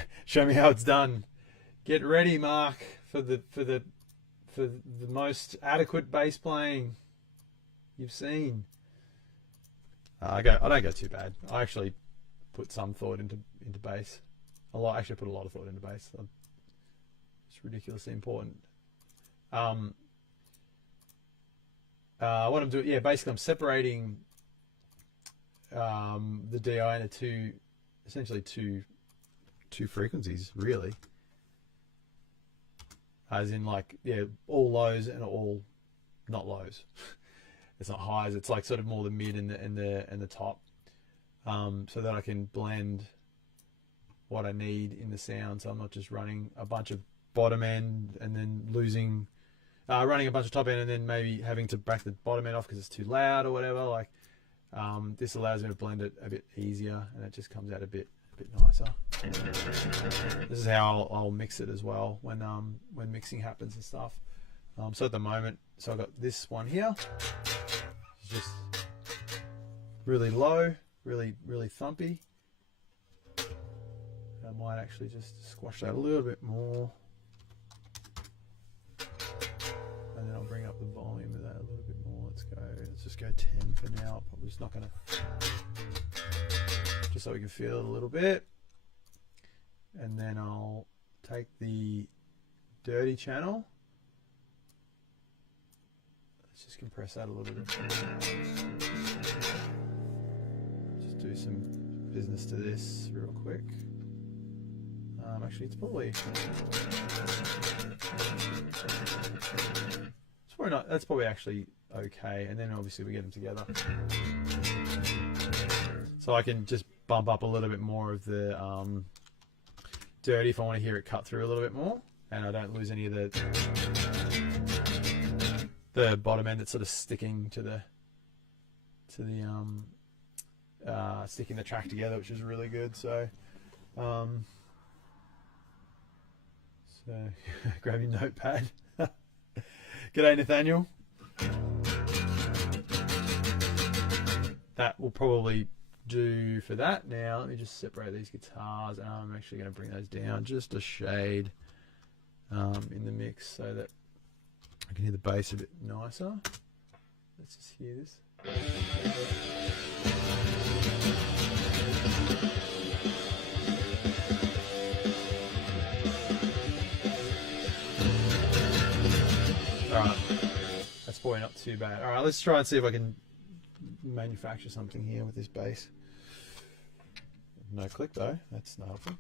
me how it's done. Get ready, Mark, for the most adequate bass playing you've seen. I don't go too bad. I actually put some thought into bass. Actually put a lot of thought into bass. It's ridiculously important. What I'm doing, yeah, basically I'm separating the DI into essentially two frequencies, really. As in, like, yeah, all lows and all not lows. It's not highs. It's like sort of more the mid and the top, so that I can blend what I need in the sound. So I'm not just running a bunch of bottom end and then losing, running a bunch of top end and then maybe having to back the bottom end off because it's too loud or whatever. Like, this allows me to blend it a bit easier, and it just comes out a bit nicer. This is how I'll mix it as well when mixing happens and stuff. So at the moment, so I've got this one here. It's just really low, really thumpy. I might actually just squash that a little bit more, and then I'll bring up the volume of that a little bit more. Let's just go 10 for now. Probably just not gonna, just so we can feel it a little bit. And then I'll take the dirty channel. Let's just compress that a little bit. Just do some business to this real quick. Actually, it's probably not. That's probably actually okay. And then obviously we get them together, so I can just bump up a little bit more of the dirty if I want to hear it cut through a little bit more, and I don't lose any of the bottom end that's sort of sticking to the sticking the track together, which is really good. So grab your notepad. G'day, Nathaniel. That will probably do for that. Now let me just separate these guitars, and I'm actually going to bring those down just a shade in the mix so that I can hear the bass a bit nicer. Let's just hear this. Alright, that's probably not too bad. Alright, let's try and see if I can manufacture something here with this bass. No click though, that's not helpful.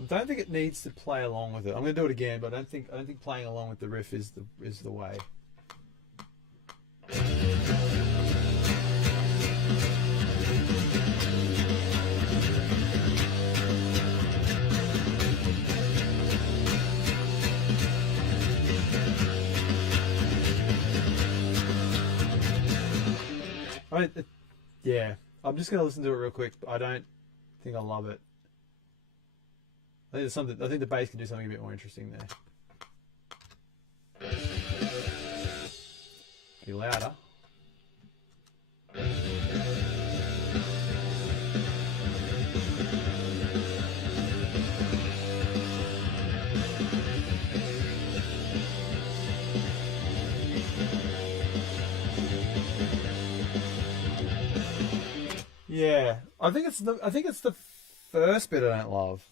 I don't think it needs to play along with it. I'm going to do it again, but I don't think playing along with the riff is the way. Yeah, I'm just going to listen to it real quick. I don't think I love it. I think there's something. I think the bass can do something a bit more interesting there. Be louder. Yeah, I think it's the first bit I don't love.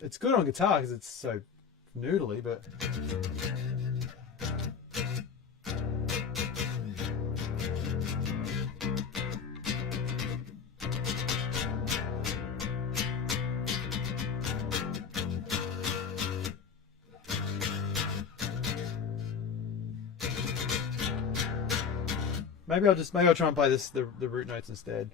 It's good on guitar because it's so noodly, but maybe I'll try and play the root notes instead.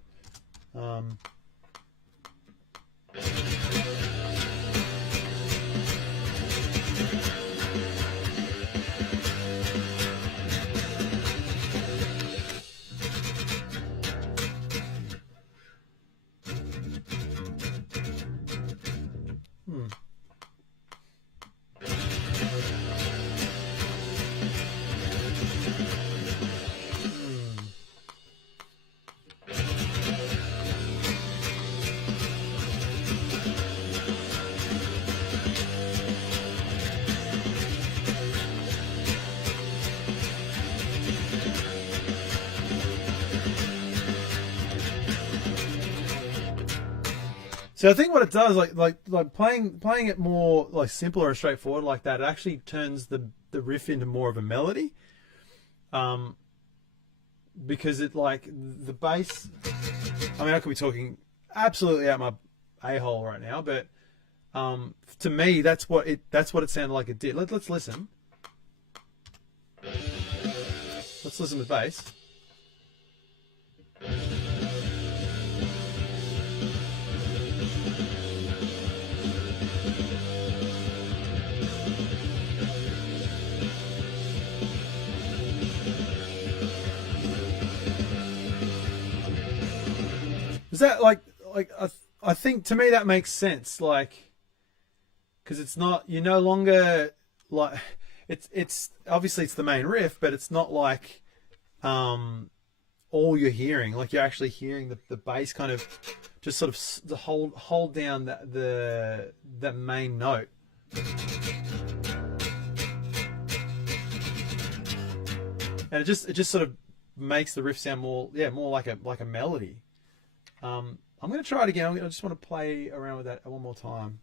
So I think what it does, like playing it more like simpler or straightforward like that, it actually turns the riff into more of a melody. Because it like the bass. I mean, I could be talking absolutely out my a-hole right now, but to me, that's what it sounded like it did. Let's listen. Let's listen with bass. Is that I think to me that makes sense, like, because it's not, you're no longer like, it's obviously it's the main riff, but it's not like all you're hearing. Like, you're actually hearing the bass kind of just sort of hold down the main note. and it just sort of makes the riff sound more like a melody. I'm going to try it again. I just want to play around with that one more time.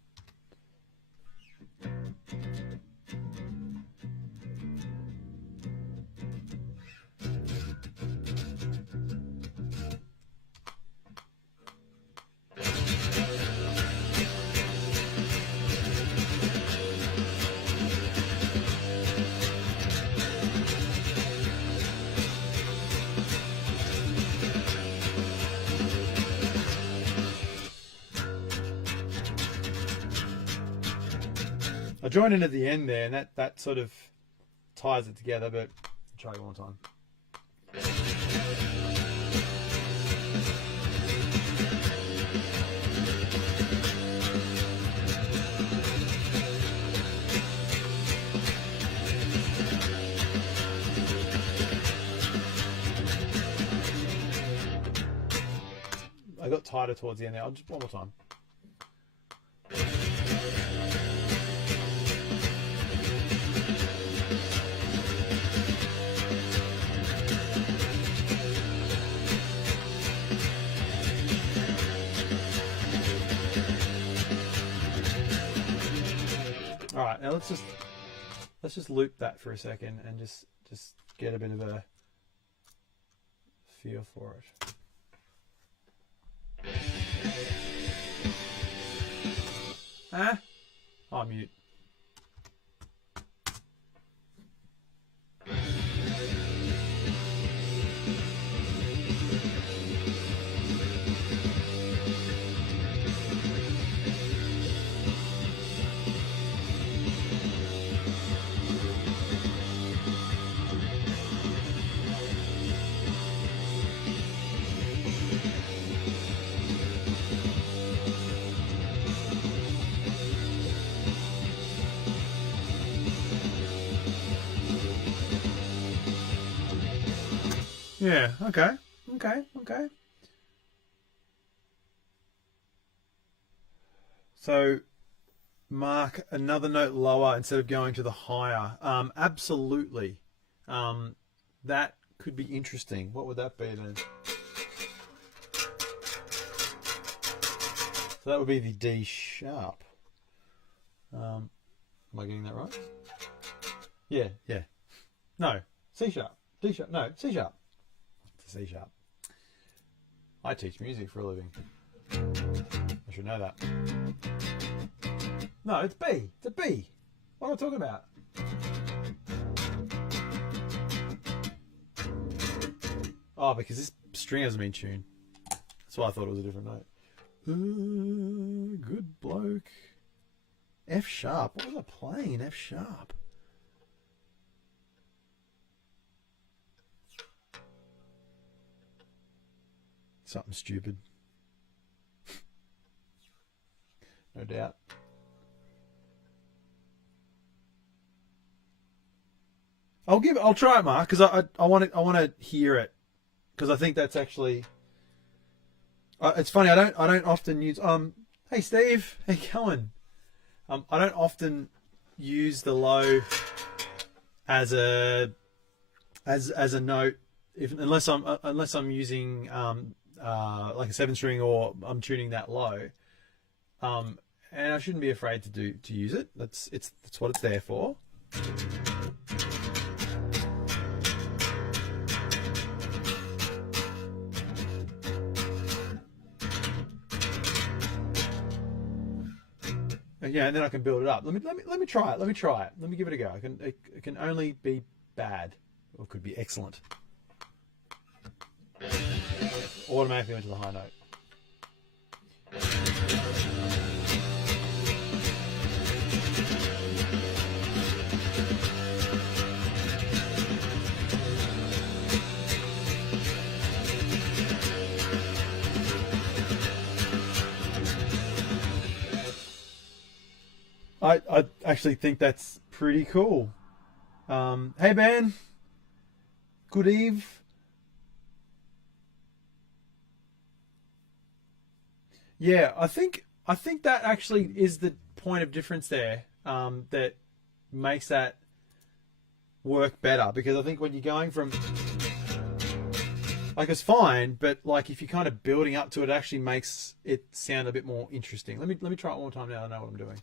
I joined in at the end there, and that sort of ties it together, but I'll try it one more time. I got tighter towards the end there. I'll just one more time. All right, now let's just loop that for a second and just get a bit of a feel for it. Ah, oh, mute. Yeah, okay. So, mark another note lower instead of going to the higher. Absolutely. That could be interesting. What would that be then? So that would be the D sharp. Am I getting that right? Yeah. No, C sharp. D sharp. No, C sharp. It's a C sharp. I teach music for a living. I should know that. No, it's B. It's a B. What am I talking about? Oh, because this string hasn't been tuned. That's why I thought it was a different note. Good bloke. F sharp. What was I playing in F sharp? Something stupid. No doubt. I'll try it, Mark, because I want to hear it, because I think that's actually. It's funny. I don't often use. Hey Steve, how you going? I don't often use the low as a note, unless I'm using like a 7-string, or I'm tuning that low. And I shouldn't be afraid to use it. That's what it's there for. Yeah, and then I can build it up. Let me try it. Let me give it a go. It can only be bad, or it could be excellent. Automatically went to the high note. I actually think that's pretty cool. Hey Ben, good eve. Yeah, I think that actually is the point of difference there. That makes that work better, because I think when you're going from, like, it's fine, but like if you're kind of building up to it, it actually makes it sound a bit more interesting. Let me try it one more time now. I know what I'm doing.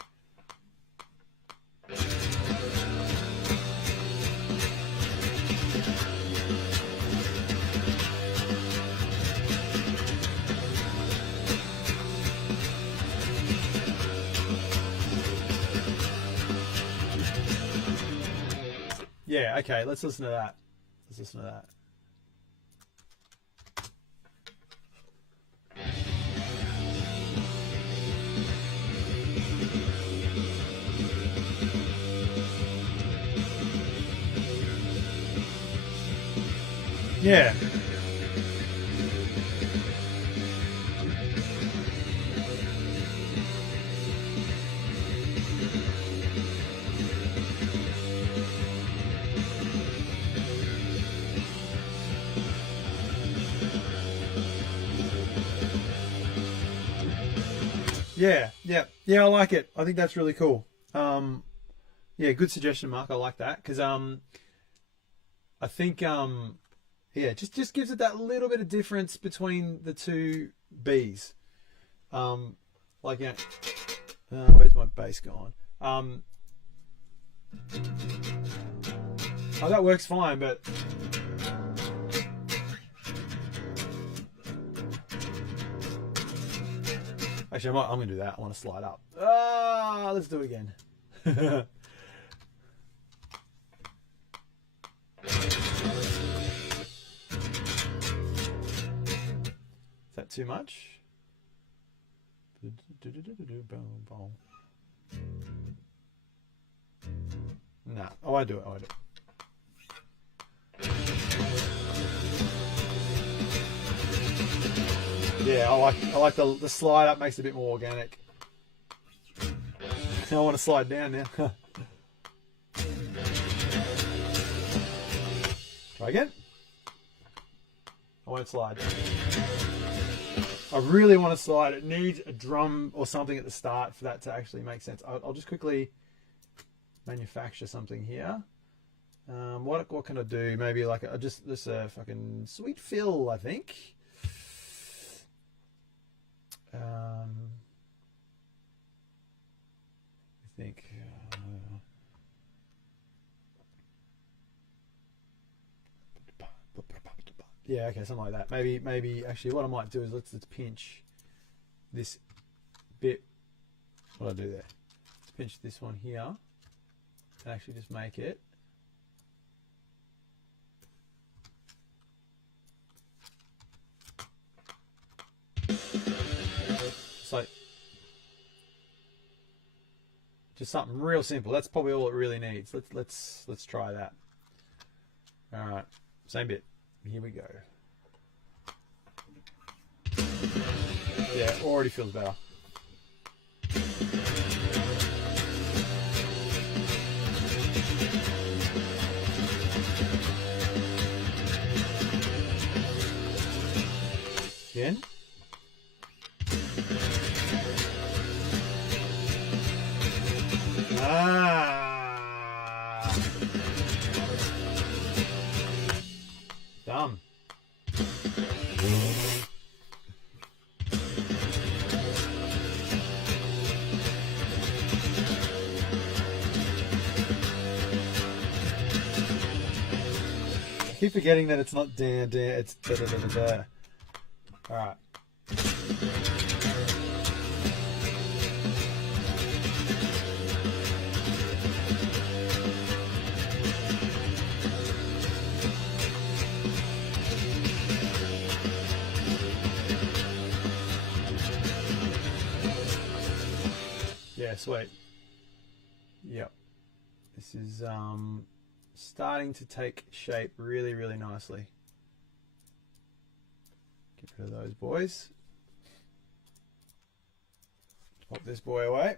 Yeah, okay, let's listen to that. Let's listen to that. Yeah. Yeah, I like it. I think that's really cool. Yeah, good suggestion, Mark. I like that, because I think yeah, just gives it that little bit of difference between the two Bs. Like, yeah, where's my bass gone? Oh, that works fine, but actually, I'm going to do that. I want to slide up. Let's do it again. Is that too much? Nah. Oh, I do it. Yeah, I like the slide up, makes it a bit more organic. I want to slide down now. Try again. I won't slide. I really want to slide. It needs a drum or something at the start for that to actually make sense. I'll just quickly manufacture something here. What can I do? Maybe like just a fucking sweet fill, I think. I think yeah, okay, something like that. Maybe actually what I might do is let's pinch this bit. What do I do there? Let's pinch this one here and actually just make it like just something real simple. That's probably all it really needs. Let's try that. All right, same bit. Here we go. Yeah, already feels better. Again. Dumb. I keep forgetting that it's not da, it's da da da da da. All right. Yeah, sweet. Yep. This is starting to take shape really, really nicely. Get rid of those boys. Pop this boy away.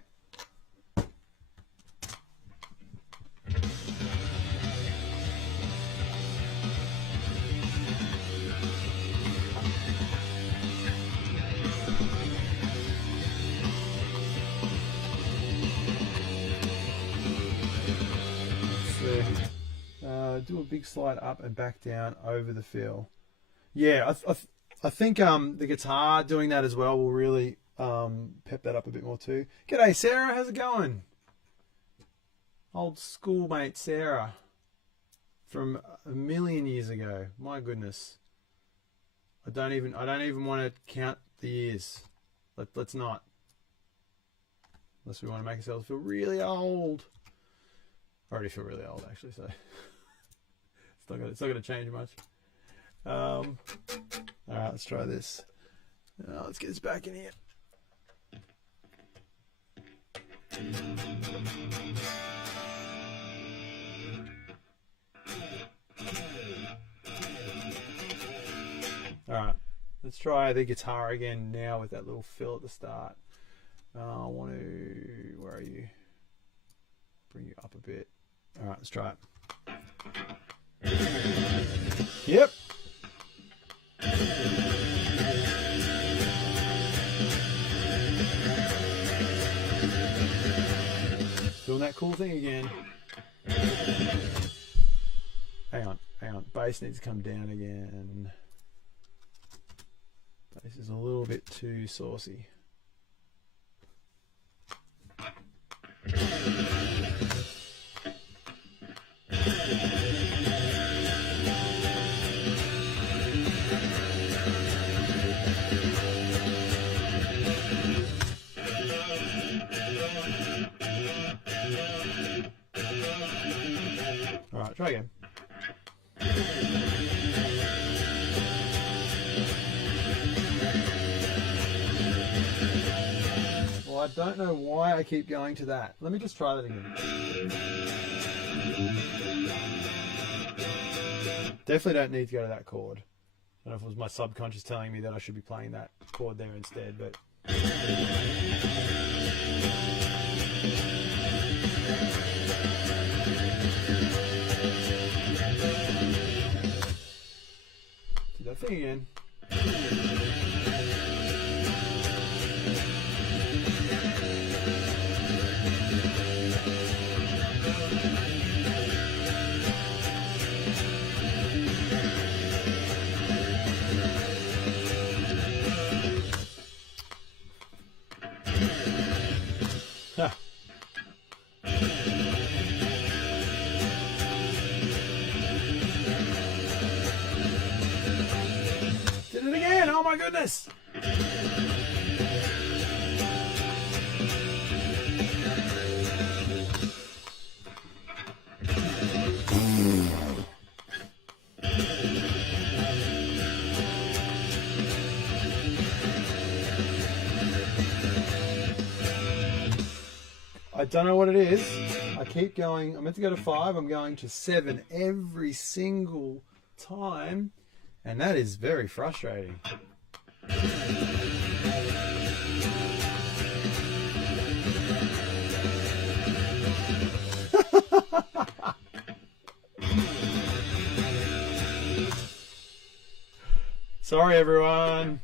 a big slide up and back down over the fill. Yeah, I think the guitar doing that as well will really pep that up a bit more too. G'day Sarah, how's it going? Old schoolmate Sarah from a million years ago. My goodness. I don't even want to count the years. Let's not. Unless we want to make ourselves feel really old. I already feel really old actually, so it's not gonna change much. Alright, let's try this. Let's get this back in here. Alright, let's try the guitar again now with that little fill at the start. I want to... Where are you? Bring you up a bit. Alright, let's try it. Yep. Doing that cool thing again. Hang on. Bass needs to come down again. Bass is a little bit too saucy. Alright, try again. Well, I don't know why I keep going to that. Let me just try that again. Definitely don't need to go to that chord. I don't know if it was my subconscious telling me that I should be playing that chord there instead, but... Do that thing again. Did it again! Oh my goodness! I don't know what it is. I keep going. I'm meant to go to 5. I'm going to 7 every single time. And that is very frustrating. Sorry, everyone.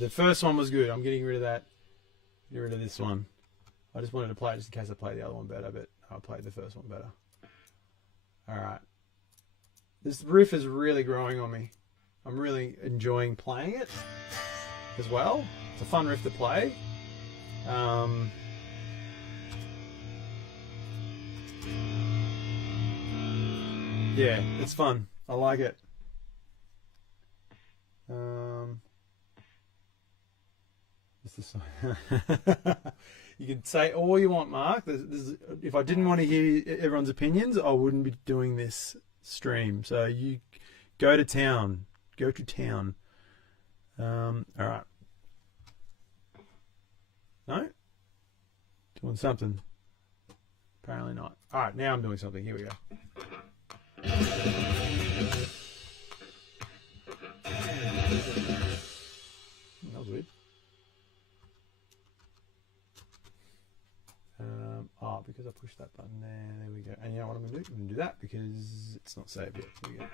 The first one was good. I'm getting rid of that. Get rid of this one. I just wanted to play it just in case I play the other one better, but I played the first one better. Alright. This riff is really growing on me. I'm really enjoying playing it as well. It's a fun riff to play. Yeah, it's fun. I like it. You can say all you want, Mark. If I didn't want to hear everyone's opinions, I wouldn't be doing this stream. So you go to town. Go to town. All right. No? Doing something. Apparently not. All right, now I'm doing something. Here we go. That was weird. Because I pushed that button there. There we go. And you know what I'm going to do? I'm going to do that because it's not saved yet. Here we go.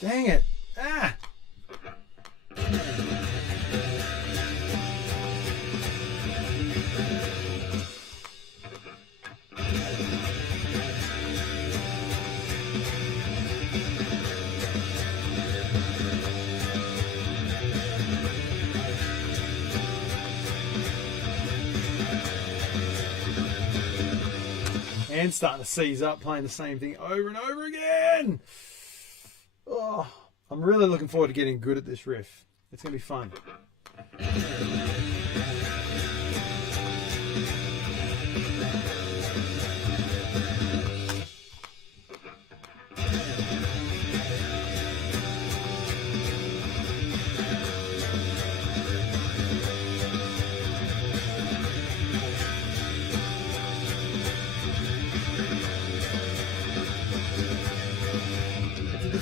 Dang it. Ah! And starting to seize up, playing the same thing over and over again. Oh, I'm really looking forward to getting good at this riff. It's going to be fun.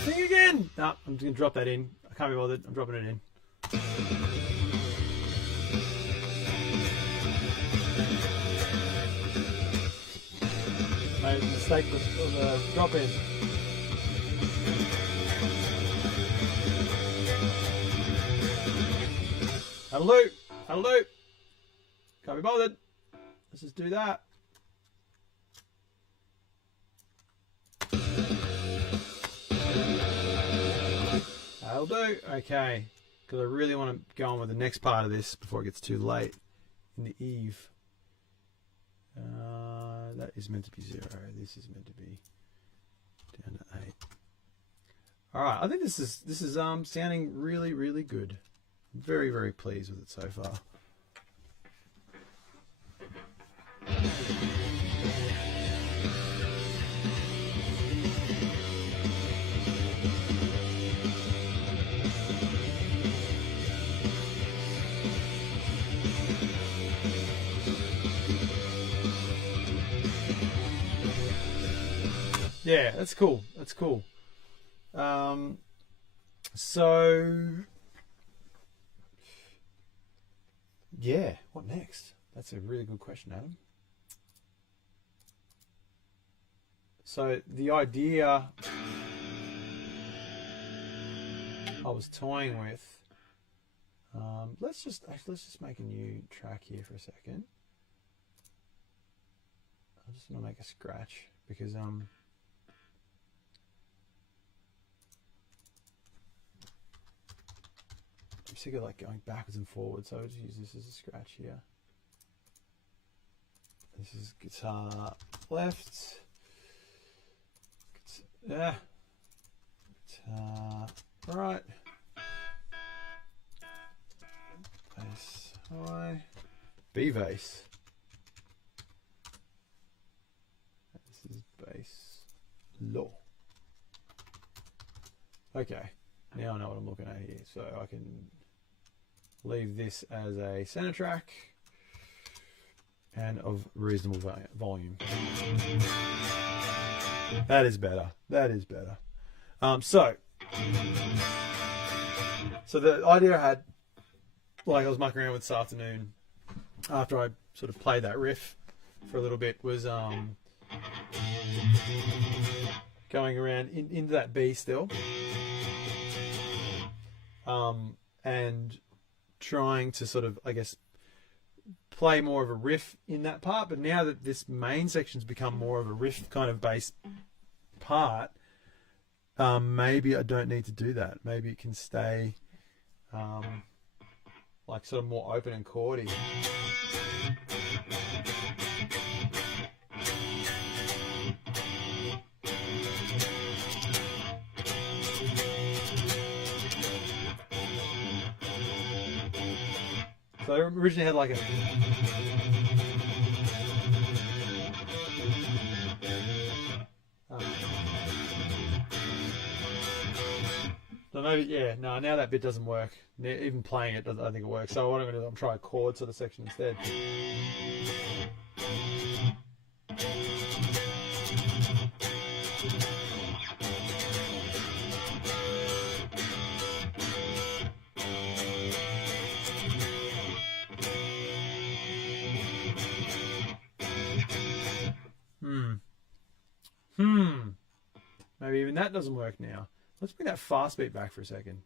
Thing again. No, I'm just gonna drop that in. I can't be bothered. I'm dropping it in. Made a mistake of the drop in. That'll do. That'll do. Can't be bothered. Let's just do that. That'll do. Okay. Because I really want to go on with the next part of this before it gets too late in the eve. That is meant to be 0. This is meant to be down to 8. All right. I think this is sounding really, really good. I'm very, very pleased with it so far. Yeah, that's cool. That's cool. So, yeah, what next? That's a really good question, Adam. So the idea I was toying with, let's just make a new track here for a second. I just want to make a scratch because I'm sick of like going backwards and forwards, so I'll just use this as a scratch here. This is guitar left, guitar right, bass high, B bass. This is bass low. Okay, now I know what I'm looking at here, so I can leave this as a center track and of reasonable volume. That is better. That is better. So the idea I had, like I was mucking around with this afternoon after I sort of played that riff for a little bit, was going around into that B still, and trying to sort of, I guess, play more of a riff in that part. But now that this main section's become more of a riff kind of based part, maybe I don't need to do that. Maybe it can stay like sort of more open and chordy. So I originally had like a so maybe, yeah, no, now that bit doesn't work. Even playing it, I don't think it works. So what I'm going to do, I'm trying a chord sort of section instead. Maybe even that doesn't work now. Let's bring that fast beat back for a second.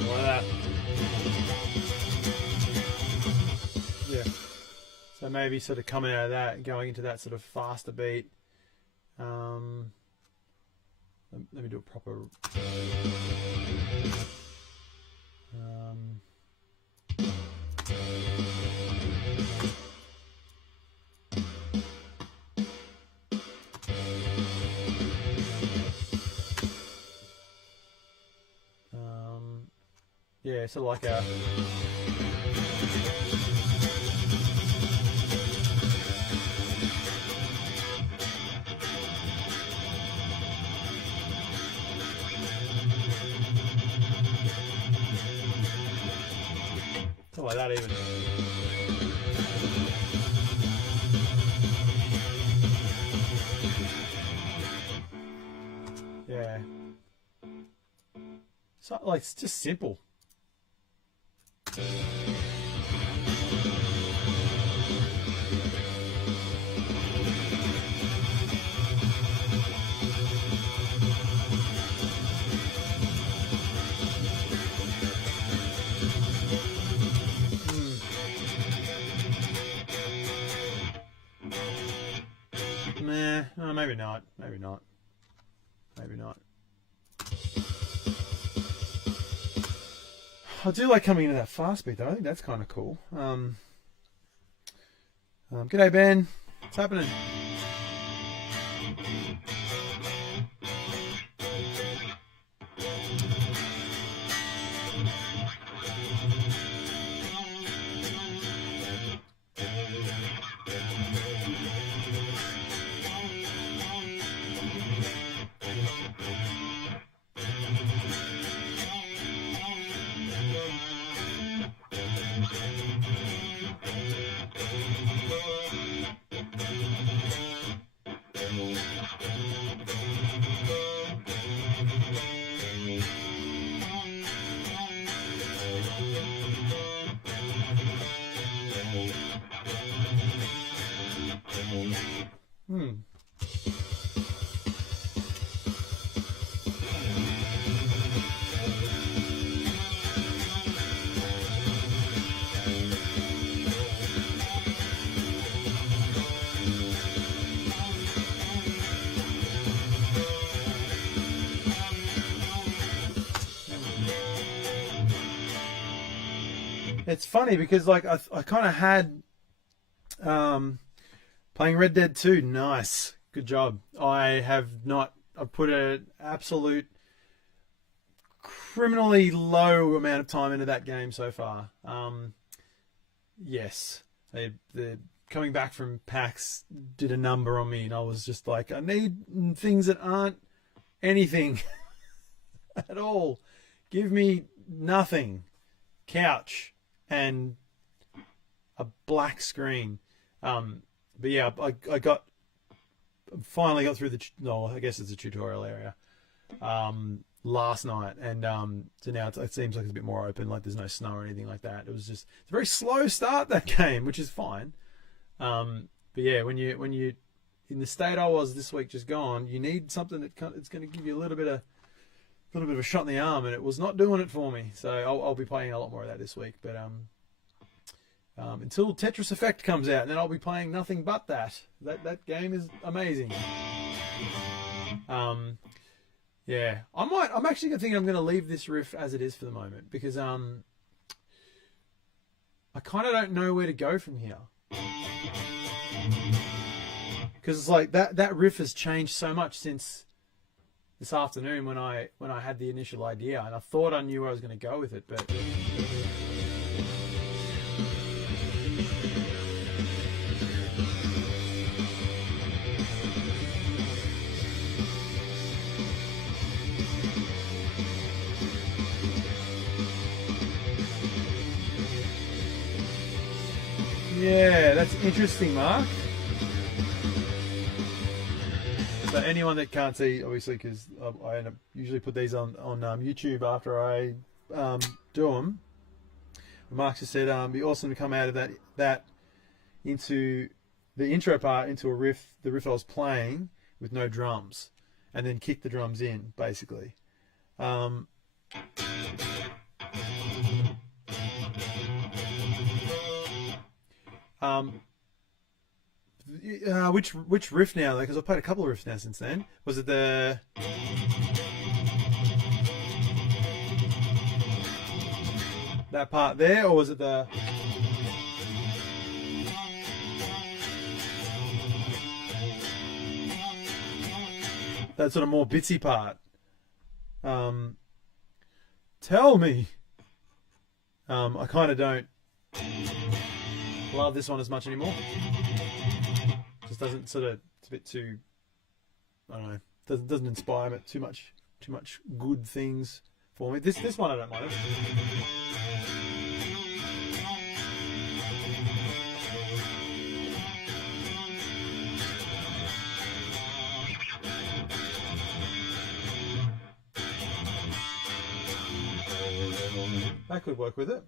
Like that. Yeah. So maybe sort of coming out of that and going into that sort of faster beat. Let me do a proper. Yeah, sort of like a. Like that even. Yeah. So like it's just simple. Nah, oh, maybe not. Maybe not. Maybe not. I do like coming into that fast beat though. I think that's kind of cool. G'day Ben. What's happening? It's funny because like I kind of had playing Red Dead 2. Nice, good job. I've put an absolute criminally low amount of time into that game so far. Yes, the coming back from PAX did a number on me, and I was just like, I need things that aren't anything at all. Give me nothing. Couch and a black screen. But yeah, I finally got through I guess it's a tutorial area. last night, and so now it seems like it's a bit more open. Like there's no snow or anything like that. It's a very slow start, that game, which is fine. But yeah, when you in the state I was this week just gone, you need something it's going to give you a little bit of a shot in the arm, and it was not doing it for me. So I'll be playing a lot more of that this week. But until Tetris Effect comes out, and then I'll be playing nothing but that. That game is amazing. Yeah, I'm actually thinking I'm going to leave this riff as it is for the moment, because I kind of don't know where to go from here. Because it's like that riff has changed so much since this afternoon when I had the initial idea, and I thought I knew where I was going to go with it, but yeah, that's interesting, Mark. So anyone that can't see, obviously, because I end up usually put these on YouTube after I do them. Mark just said it'd be awesome to come out of that into the intro part, into a riff, the riff I was playing with no drums, and then kick the drums in, basically. Which riff now? Because I've played a couple of riffs now since then. Was it that part there, or was it that sort of more bitsy part? Tell me. I kind of don't love this one as much anymore. Just doesn't sort of, it's a bit too, I don't know, doesn't inspire me too much good things for me. This one I don't mind. That could work with it.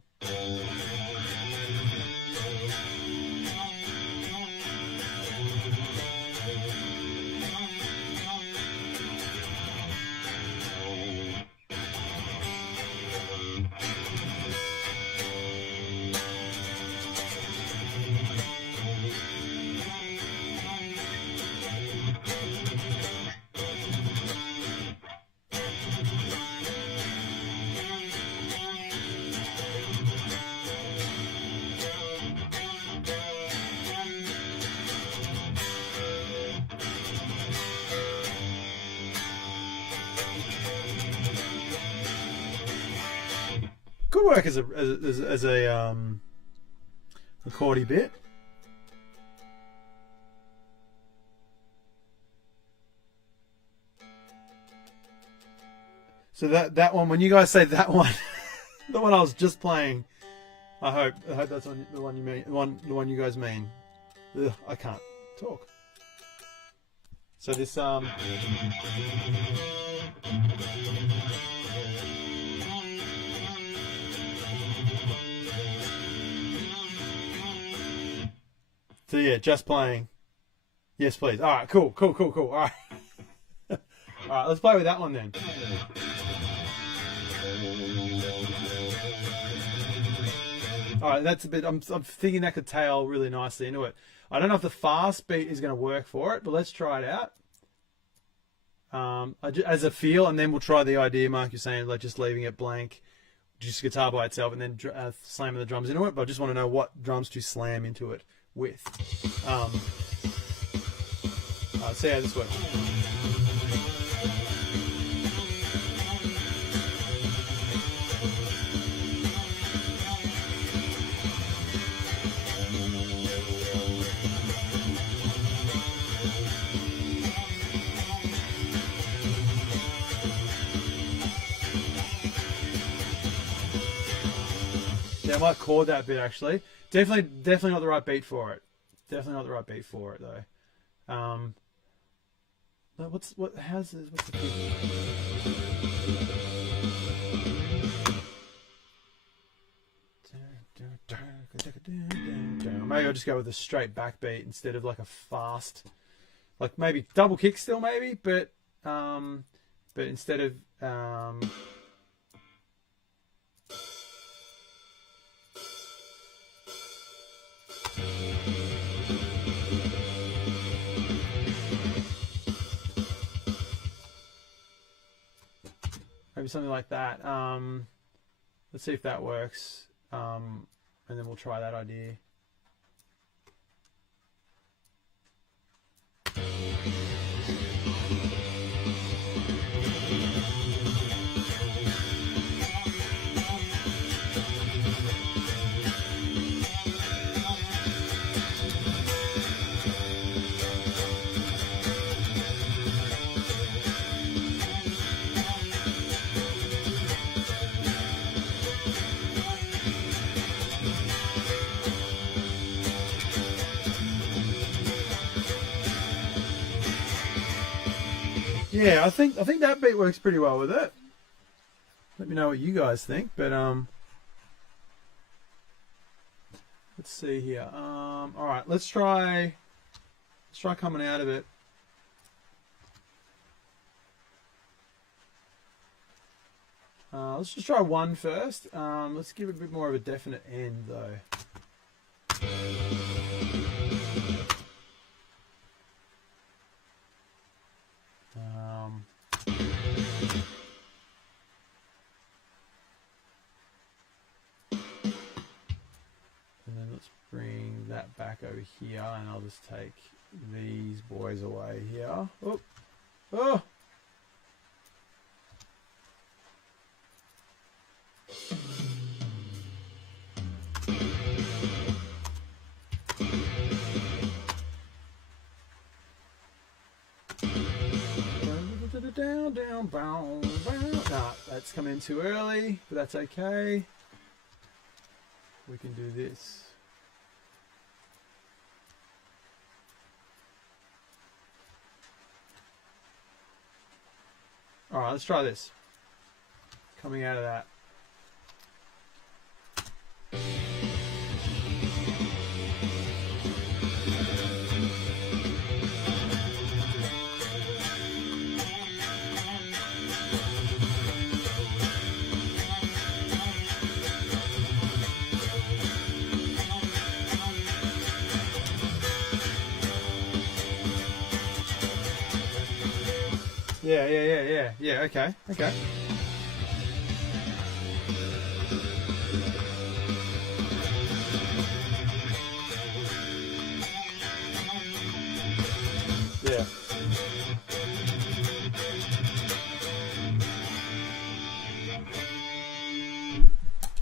Could work as a chordy bit. So that one, when you guys say that one, the one I was just playing, I hope that's the one you mean, the one you guys mean. Ugh, I can't talk. So this So yeah, just playing. Yes, please. All right, cool. All right. All right, let's play with that one then. All right, that's a bit. I'm thinking that could tail really nicely into it. I don't know if the fast beat is going to work for it, but let's try it out. As a feel, and then we'll try the idea, Mark, you're saying, like just leaving it blank, just guitar by itself, and then slamming the drums into it. But I just want to know what drums to slam into it with. Let's see how this works. Yeah, I might chord that bit actually. Definitely not the right beat for it. Definitely not the right beat for it though. How's this? What's the key? Maybe I'll just go with a straight backbeat instead of like a fast, like maybe double kick still maybe, but instead of maybe something like that. Let's see if that works, and then we'll try that idea. Yeah, I think that beat works pretty well with it. Let me know what you guys think, but let's see here. All right, let's try coming out of it. Let's just try one first. Let's give it a bit more of a definite end though. And then let's bring that back over here, and I'll just take these boys away here. Oh, oh. Down, down, bow, bow. Nah, that's come in too early, but that's okay. We can do this. All right, let's try this. Coming out of that. Yeah, okay. Yeah.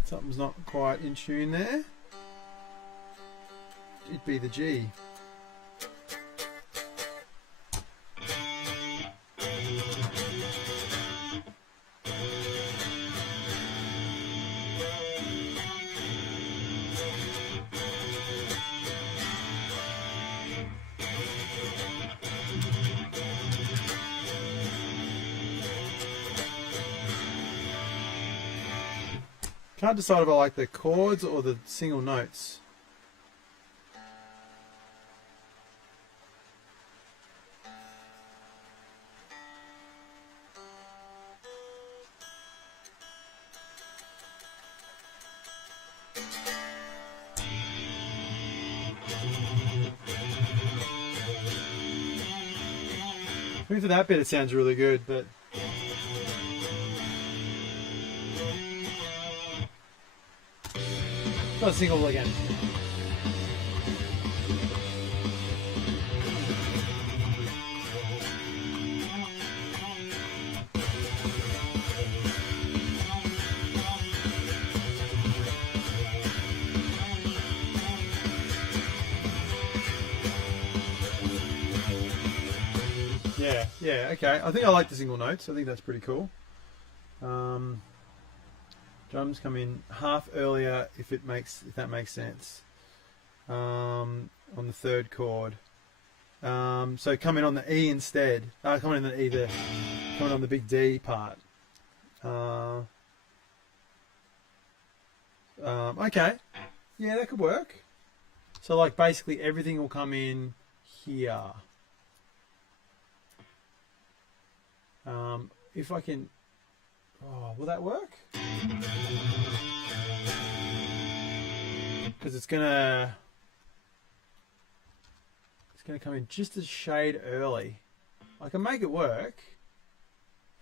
Something's not quite in tune there. It'd be the G. Can't decide if I like the chords or the single notes. I think for that bit it sounds really good, but let's sing all again. Yeah, okay. I think I like the single notes. I think that's pretty cool. Drums come in half earlier if that makes sense. On the third chord. So come in on the E instead. Come in on the E there. Come in on the big D part. Okay. Yeah, that could work. So like basically everything will come in here. If I can... Oh, will that work? Because it's gonna come in just a shade early. I can make it work.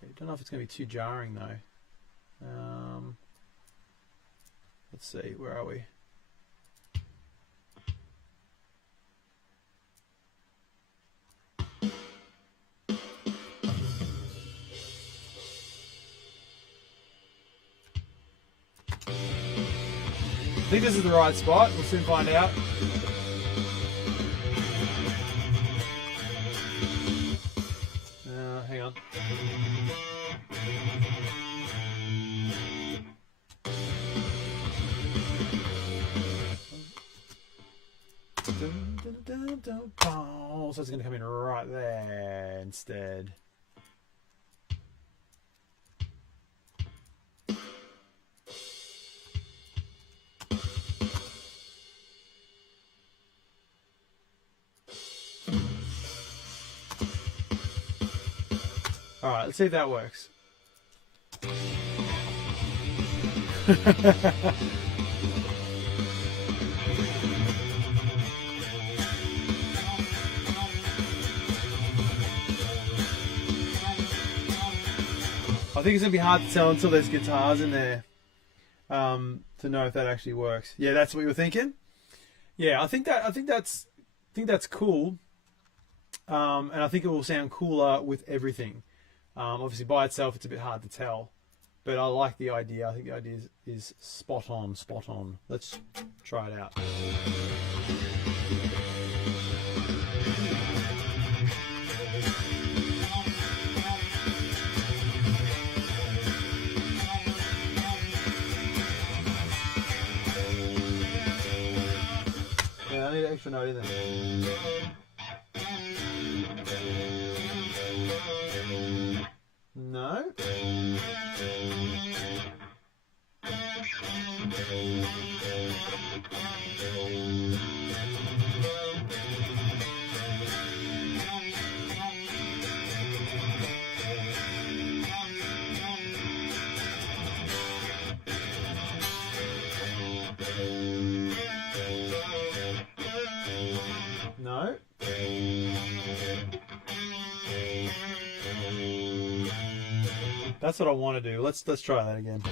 I don't know if it's gonna be too jarring though. Let's see, where are we? I think this is the right spot. We'll soon find out. Hang on. So it's going to come in right there instead. All right, let's see if that works. I think it's gonna be hard to tell until there's guitars in there to know if that actually works. Yeah, that's what you were thinking. Yeah, I think that's cool, and I think it will sound cooler with everything. Obviously, by itself, it's a bit hard to tell, but I like the idea. I think the idea is spot on, spot on. Let's try it out. Yeah, I need an extra note in there. No. No. That's what I want to do. Let's try that again.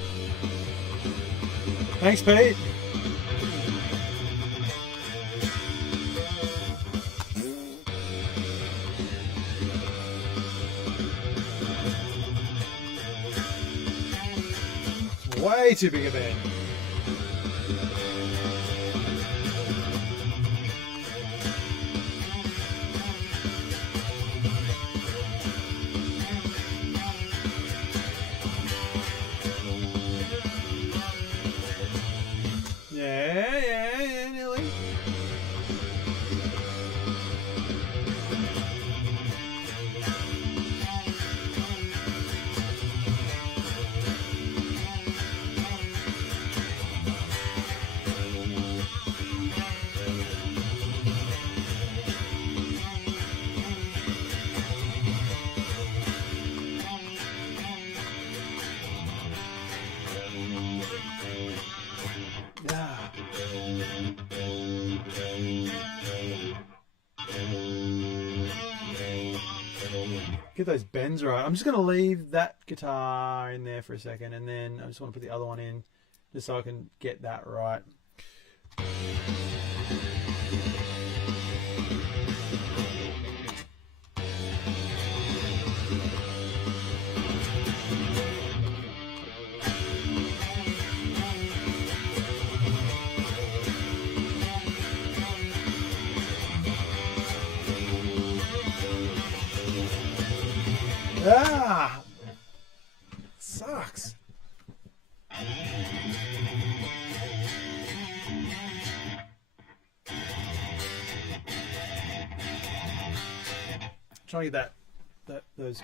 Thanks, Pete. Way too big a band. Yeah, nearly. Get those bends right. I'm just going to leave that guitar in there for a second, and then I just want to put the other one in just so I can get that right. Ah! Sucks. trying to get those.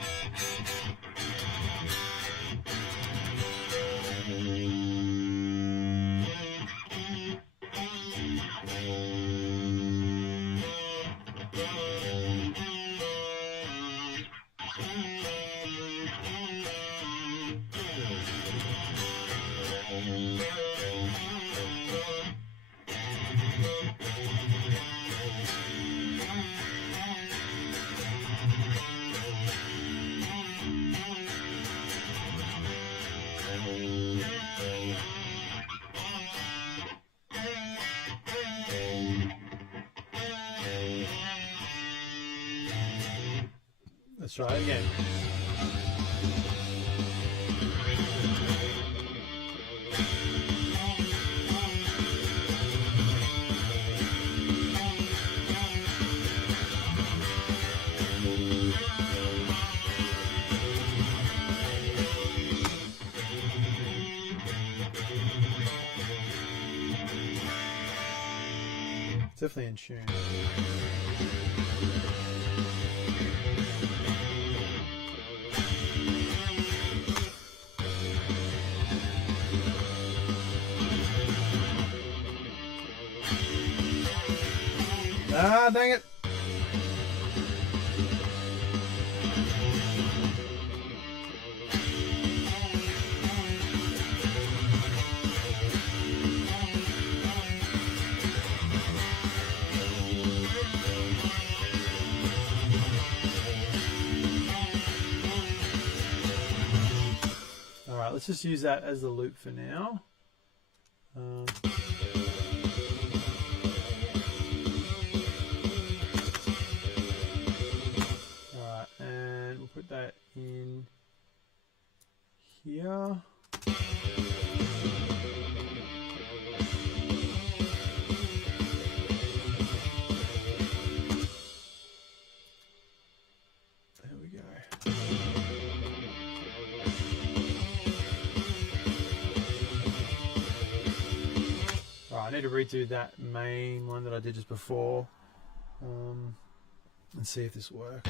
Let's try it again. It's definitely in tune. Ah, dang it. All right, let's just use that as the loop for now. Put that in here. There we go. All right, I need to redo that main one that I did just before, and see if this works.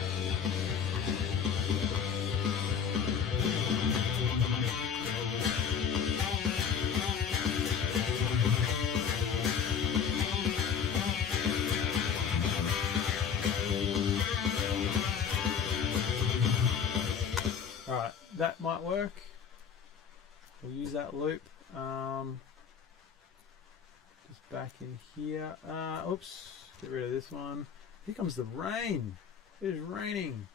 Alright, that might work. We'll use that loop. Just back in here. Oops, get rid of this one. Here comes the rain. It is raining.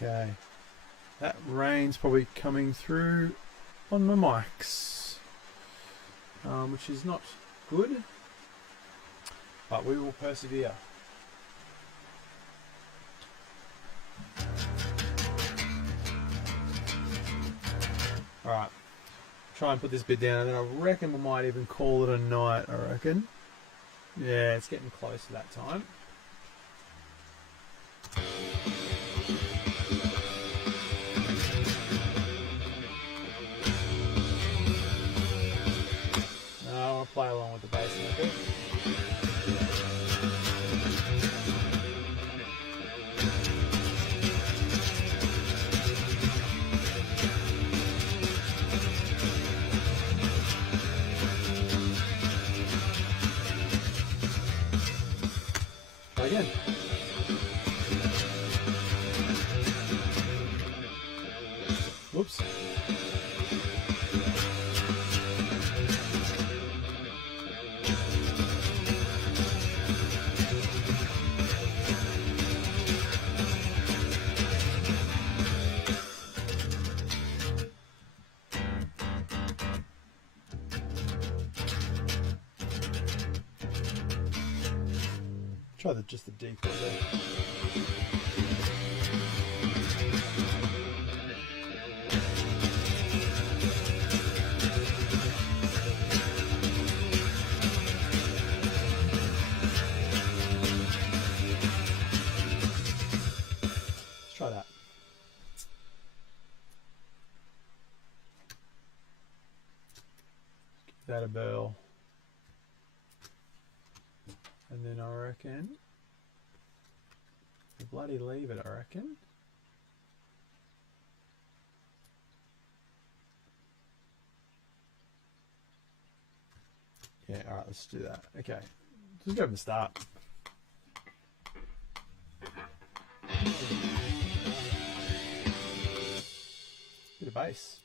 Okay, that rain's probably coming through on my mics, which is not good, but we will persevere. Alright, try and put this bit down, and then I reckon we might even call it a night, I reckon. Yeah, it's getting close to that time. I'll play along with the bass a little bit. Try again. Whoops. Try just the D chord there. that a bell. And then I reckon we bloody leave it, I reckon. Yeah, alright, let's do that. Okay. Let's go from the start. Bit of bass.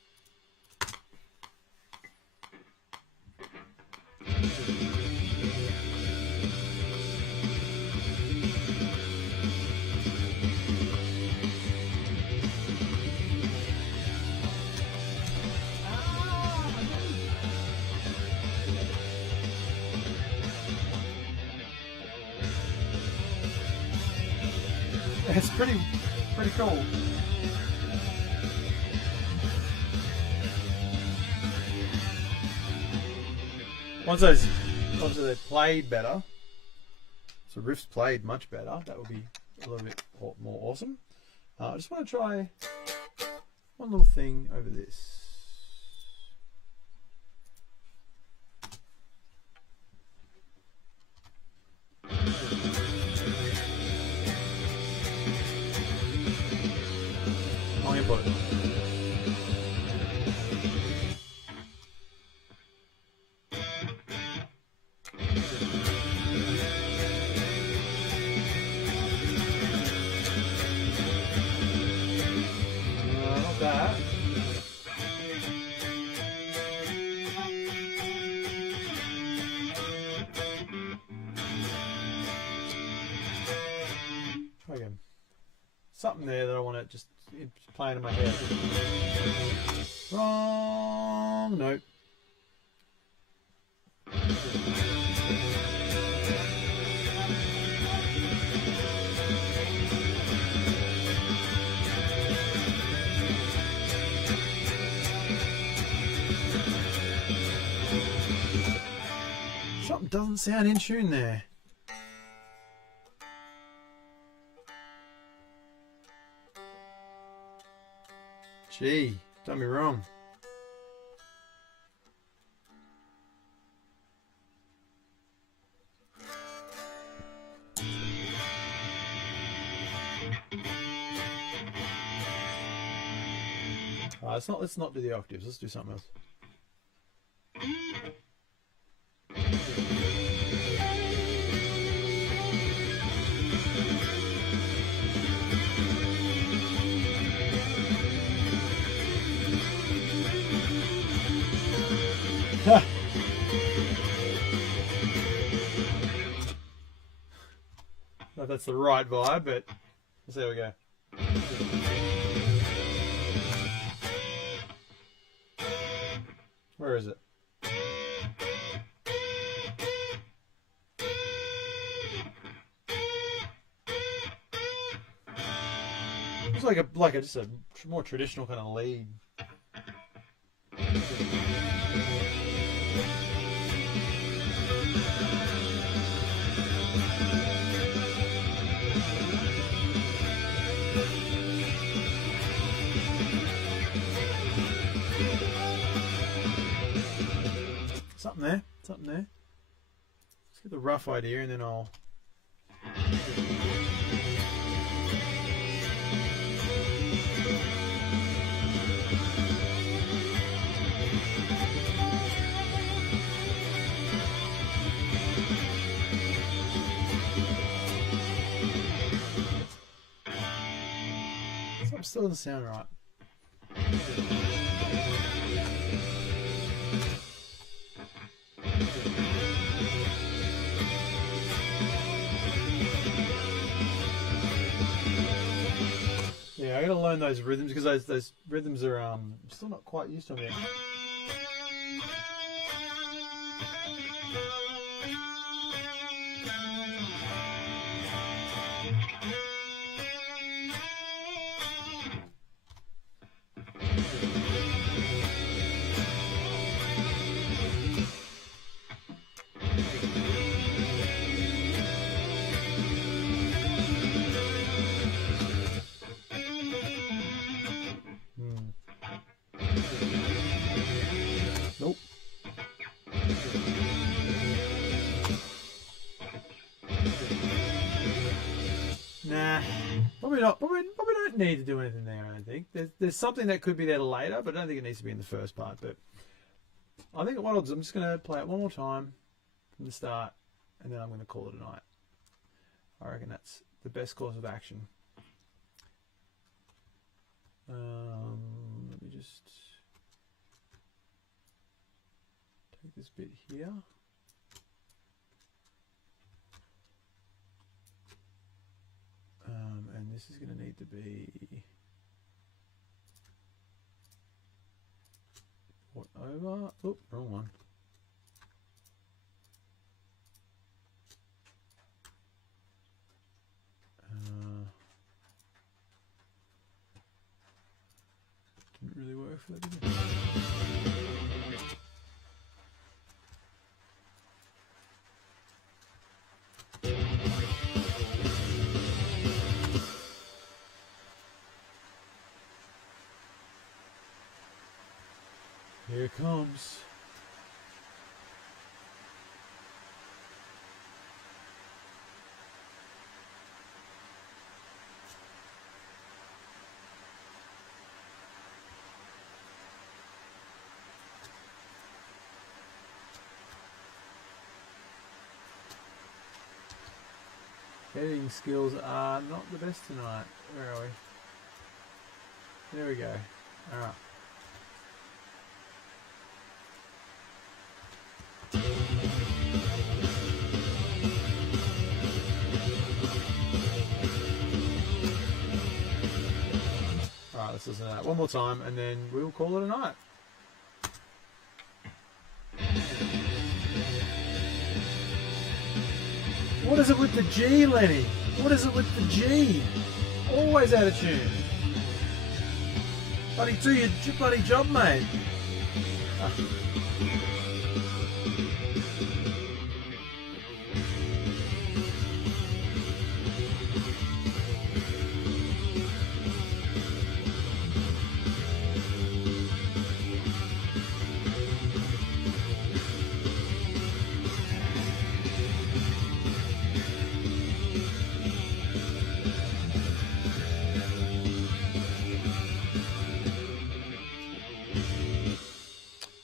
It's pretty cool. Once they played better, so riffs played much better, that would be a little bit more awesome. I just want to try one little thing over this. I'll input it. Not that. Try again. Something there that I want to just playing in my head. Wrong note. Something doesn't sound in tune there. Gee, done me wrong. Let's not do the octaves. Let's do something else. Not if that's the right vibe, but let's see how we go. Where is it? It's like just a more traditional kind of lead. Something there. Let's get the rough idea and then I'll... Something still doesn't sound right. Yeah, I gotta learn those rhythms because those rhythms are still not quite used to them yet. Probably not. Probably don't need to do anything there. I don't think there's something that could be there later, but I don't think it needs to be in the first part. But I think what I'll do, I'm just going to play it one more time from the start, and then I'm going to call it a night. I reckon that's the best course of action. Let me just take this bit here. And this is going to need to be brought over. Oop, wrong one. Didn't really work for that, did it? Here it comes. Editing skills are not the best tonight. Where are we? There we go. Alright. Alright, let's listen to that one more time and then we'll call it a night. What is it with the G, Lenny? What is it with the G? Always out of tune. Buddy, do your bloody job, mate.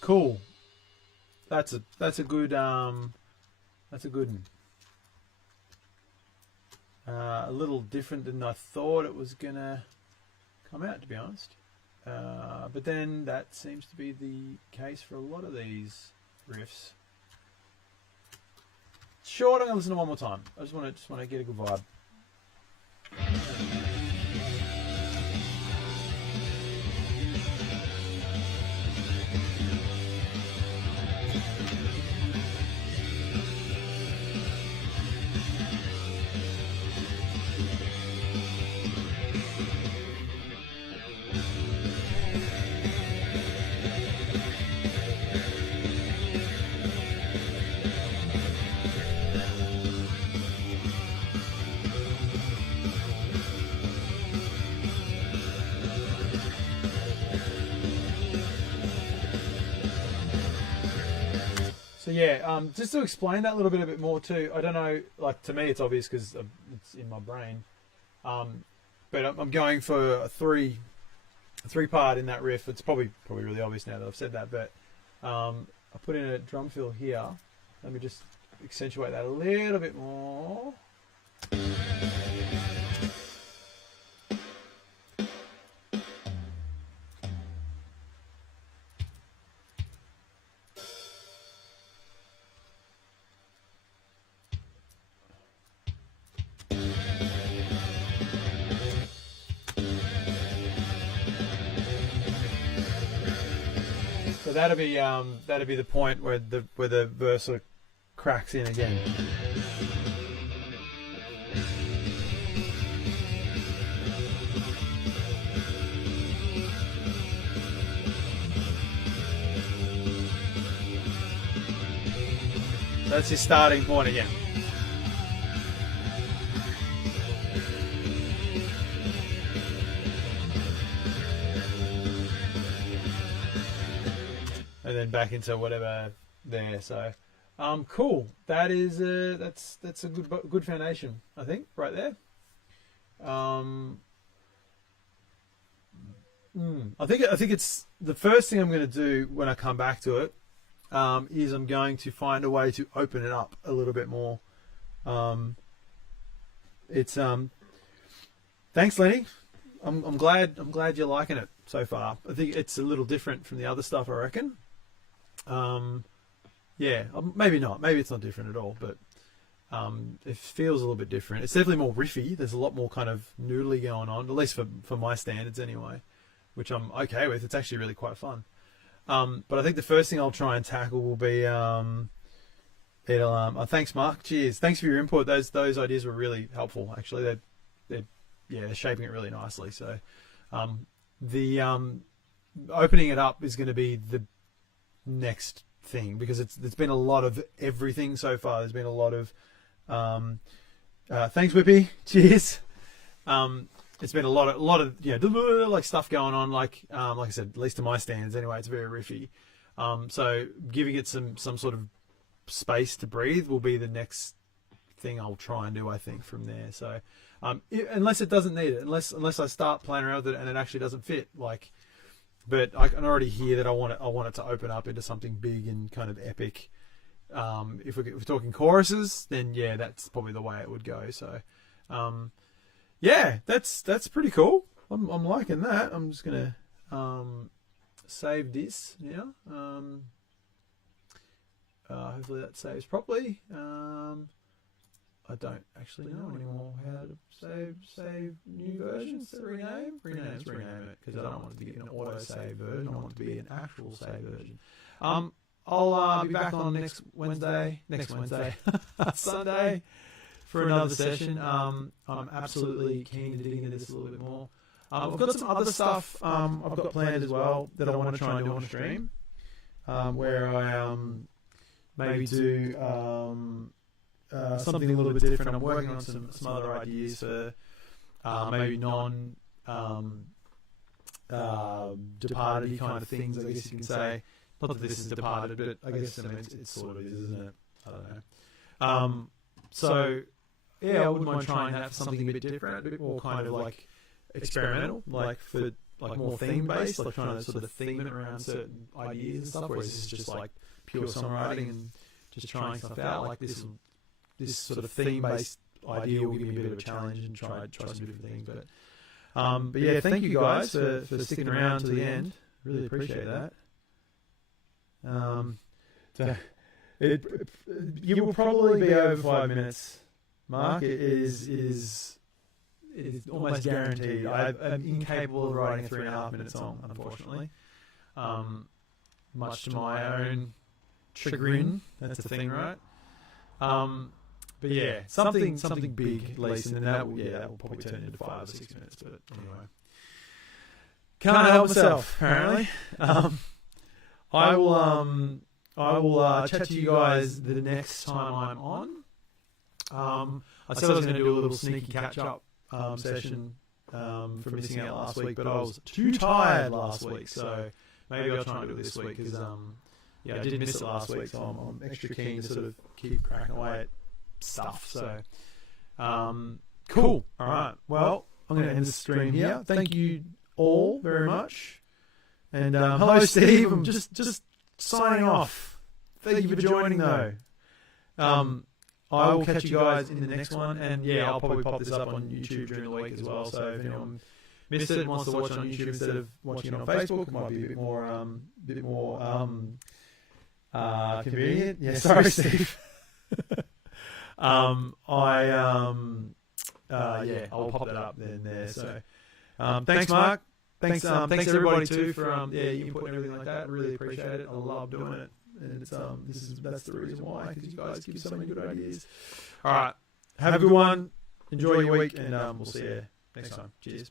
Cool. That's a good one. A little different than I thought it was gonna come out, to be honest. But then that seems to be the case for a lot of these riffs. Short. I'm gonna listen to one more time. I just want to get a good vibe. So yeah, just to explain that a little bit more too. I don't know, like to me it's obvious because it's in my brain, but I'm going for a three part in that riff. It's probably really obvious now that I've said that, but I put in a drum fill here. Let me just accentuate that a little bit more. So that'll be the point where the verse sort of cracks in again. That's his starting point again. And then back into whatever there. So, cool. That is that's a good foundation, I think, right there. I think it's the first thing I'm going to do when I come back to it. Is I'm going to find a way to open it up a little bit more. It's thanks, Lenny. I'm glad you're liking it so far. I think it's a little different from the other stuff, I reckon. Yeah, maybe not. Maybe it's not different at all, but it feels a little bit different. It's definitely more riffy. There's a lot more kind of noodly going on, at least for my standards anyway, which I'm okay with. It's actually really quite fun. But I think the first thing I'll try and tackle will be thanks, Mark. Cheers. Thanks for your input. Those ideas were really helpful. Actually, they're shaping it really nicely. So the opening it up is going to be the next thing, because there's been a lot of everything so far. There's been a lot of thanks, Whippy. Cheers. It's been a lot of like stuff going on, like I said, at least to my standards anyway, it's very riffy. So giving it some sort of space to breathe will be the next thing I'll try and do, I think, from there. So unless it doesn't need it, unless I start playing around with it and it actually doesn't fit, like, but I can already hear that I want it to open up into something big and kind of epic. If we're talking choruses, then yeah, that's probably the way it would go. So yeah, that's pretty cool. I'm liking that. I'm just gonna save this now. Hopefully that saves properly. I don't actually know anymore how to save new versions. Rename it, because I don't want it to be an auto save version. I want it to be an actual save version. I'll be back on next Wednesday, Sunday, for another session. I'm absolutely keen to dig into this a little bit more. I've got some other stuff I've got planned as well that I want to try and do on stream, where I maybe do something a little bit different. I'm working on some other ideas for maybe departed kind of things, I guess you can say. Not that this is departed, but I guess it sort of is, isn't it? I don't know. So yeah, I wouldn't mind trying that for something a bit different, a bit more kind of like experimental, like for like more theme based, like trying to sort of theme it around certain ideas and stuff. Whereas this is just like pure songwriting and just trying stuff out. Like this sort of theme based idea will give me a bit of a challenge and try some different things. But yeah, thank you guys for sticking around to the end. Really appreciate that. You will probably be over 5 minutes, Mark. It is almost guaranteed. I'm incapable of writing a 3.5 minute song, unfortunately. Much to my own chagrin. That's the thing, right? But yeah, something big at least, and then that will probably turn into 5 or 6 minutes. But anyway, can't help myself. Apparently, I will chat to you guys the next time I'm on. I said I was going to do a little sneaky catch-up session for missing out last week, but I was too tired last week, so maybe I'll try and do it this week, because I did miss it last week, so I'm extra keen to sort of keep cracking away at stuff. So cool. All right. Well, I'm going to end the stream here. Thank you all very much. And hello, Steve. I'm just signing off. Thank you for joining, though. I will catch you guys in the next one, and yeah, I'll probably pop this up on YouTube during the week as well. So if anyone missed it and wants to watch it on YouTube instead of watching it on Facebook, it might be a bit more convenient. Yeah, sorry, Steve. I'll pop that up then there. So thanks, Mark. Thanks everybody too for your input and everything like that. I really appreciate it. I love doing it, and it's that's the reason why, because you guys give so many good ideas. All right, have a good one. Enjoy your week, and we'll see you next time. Cheers.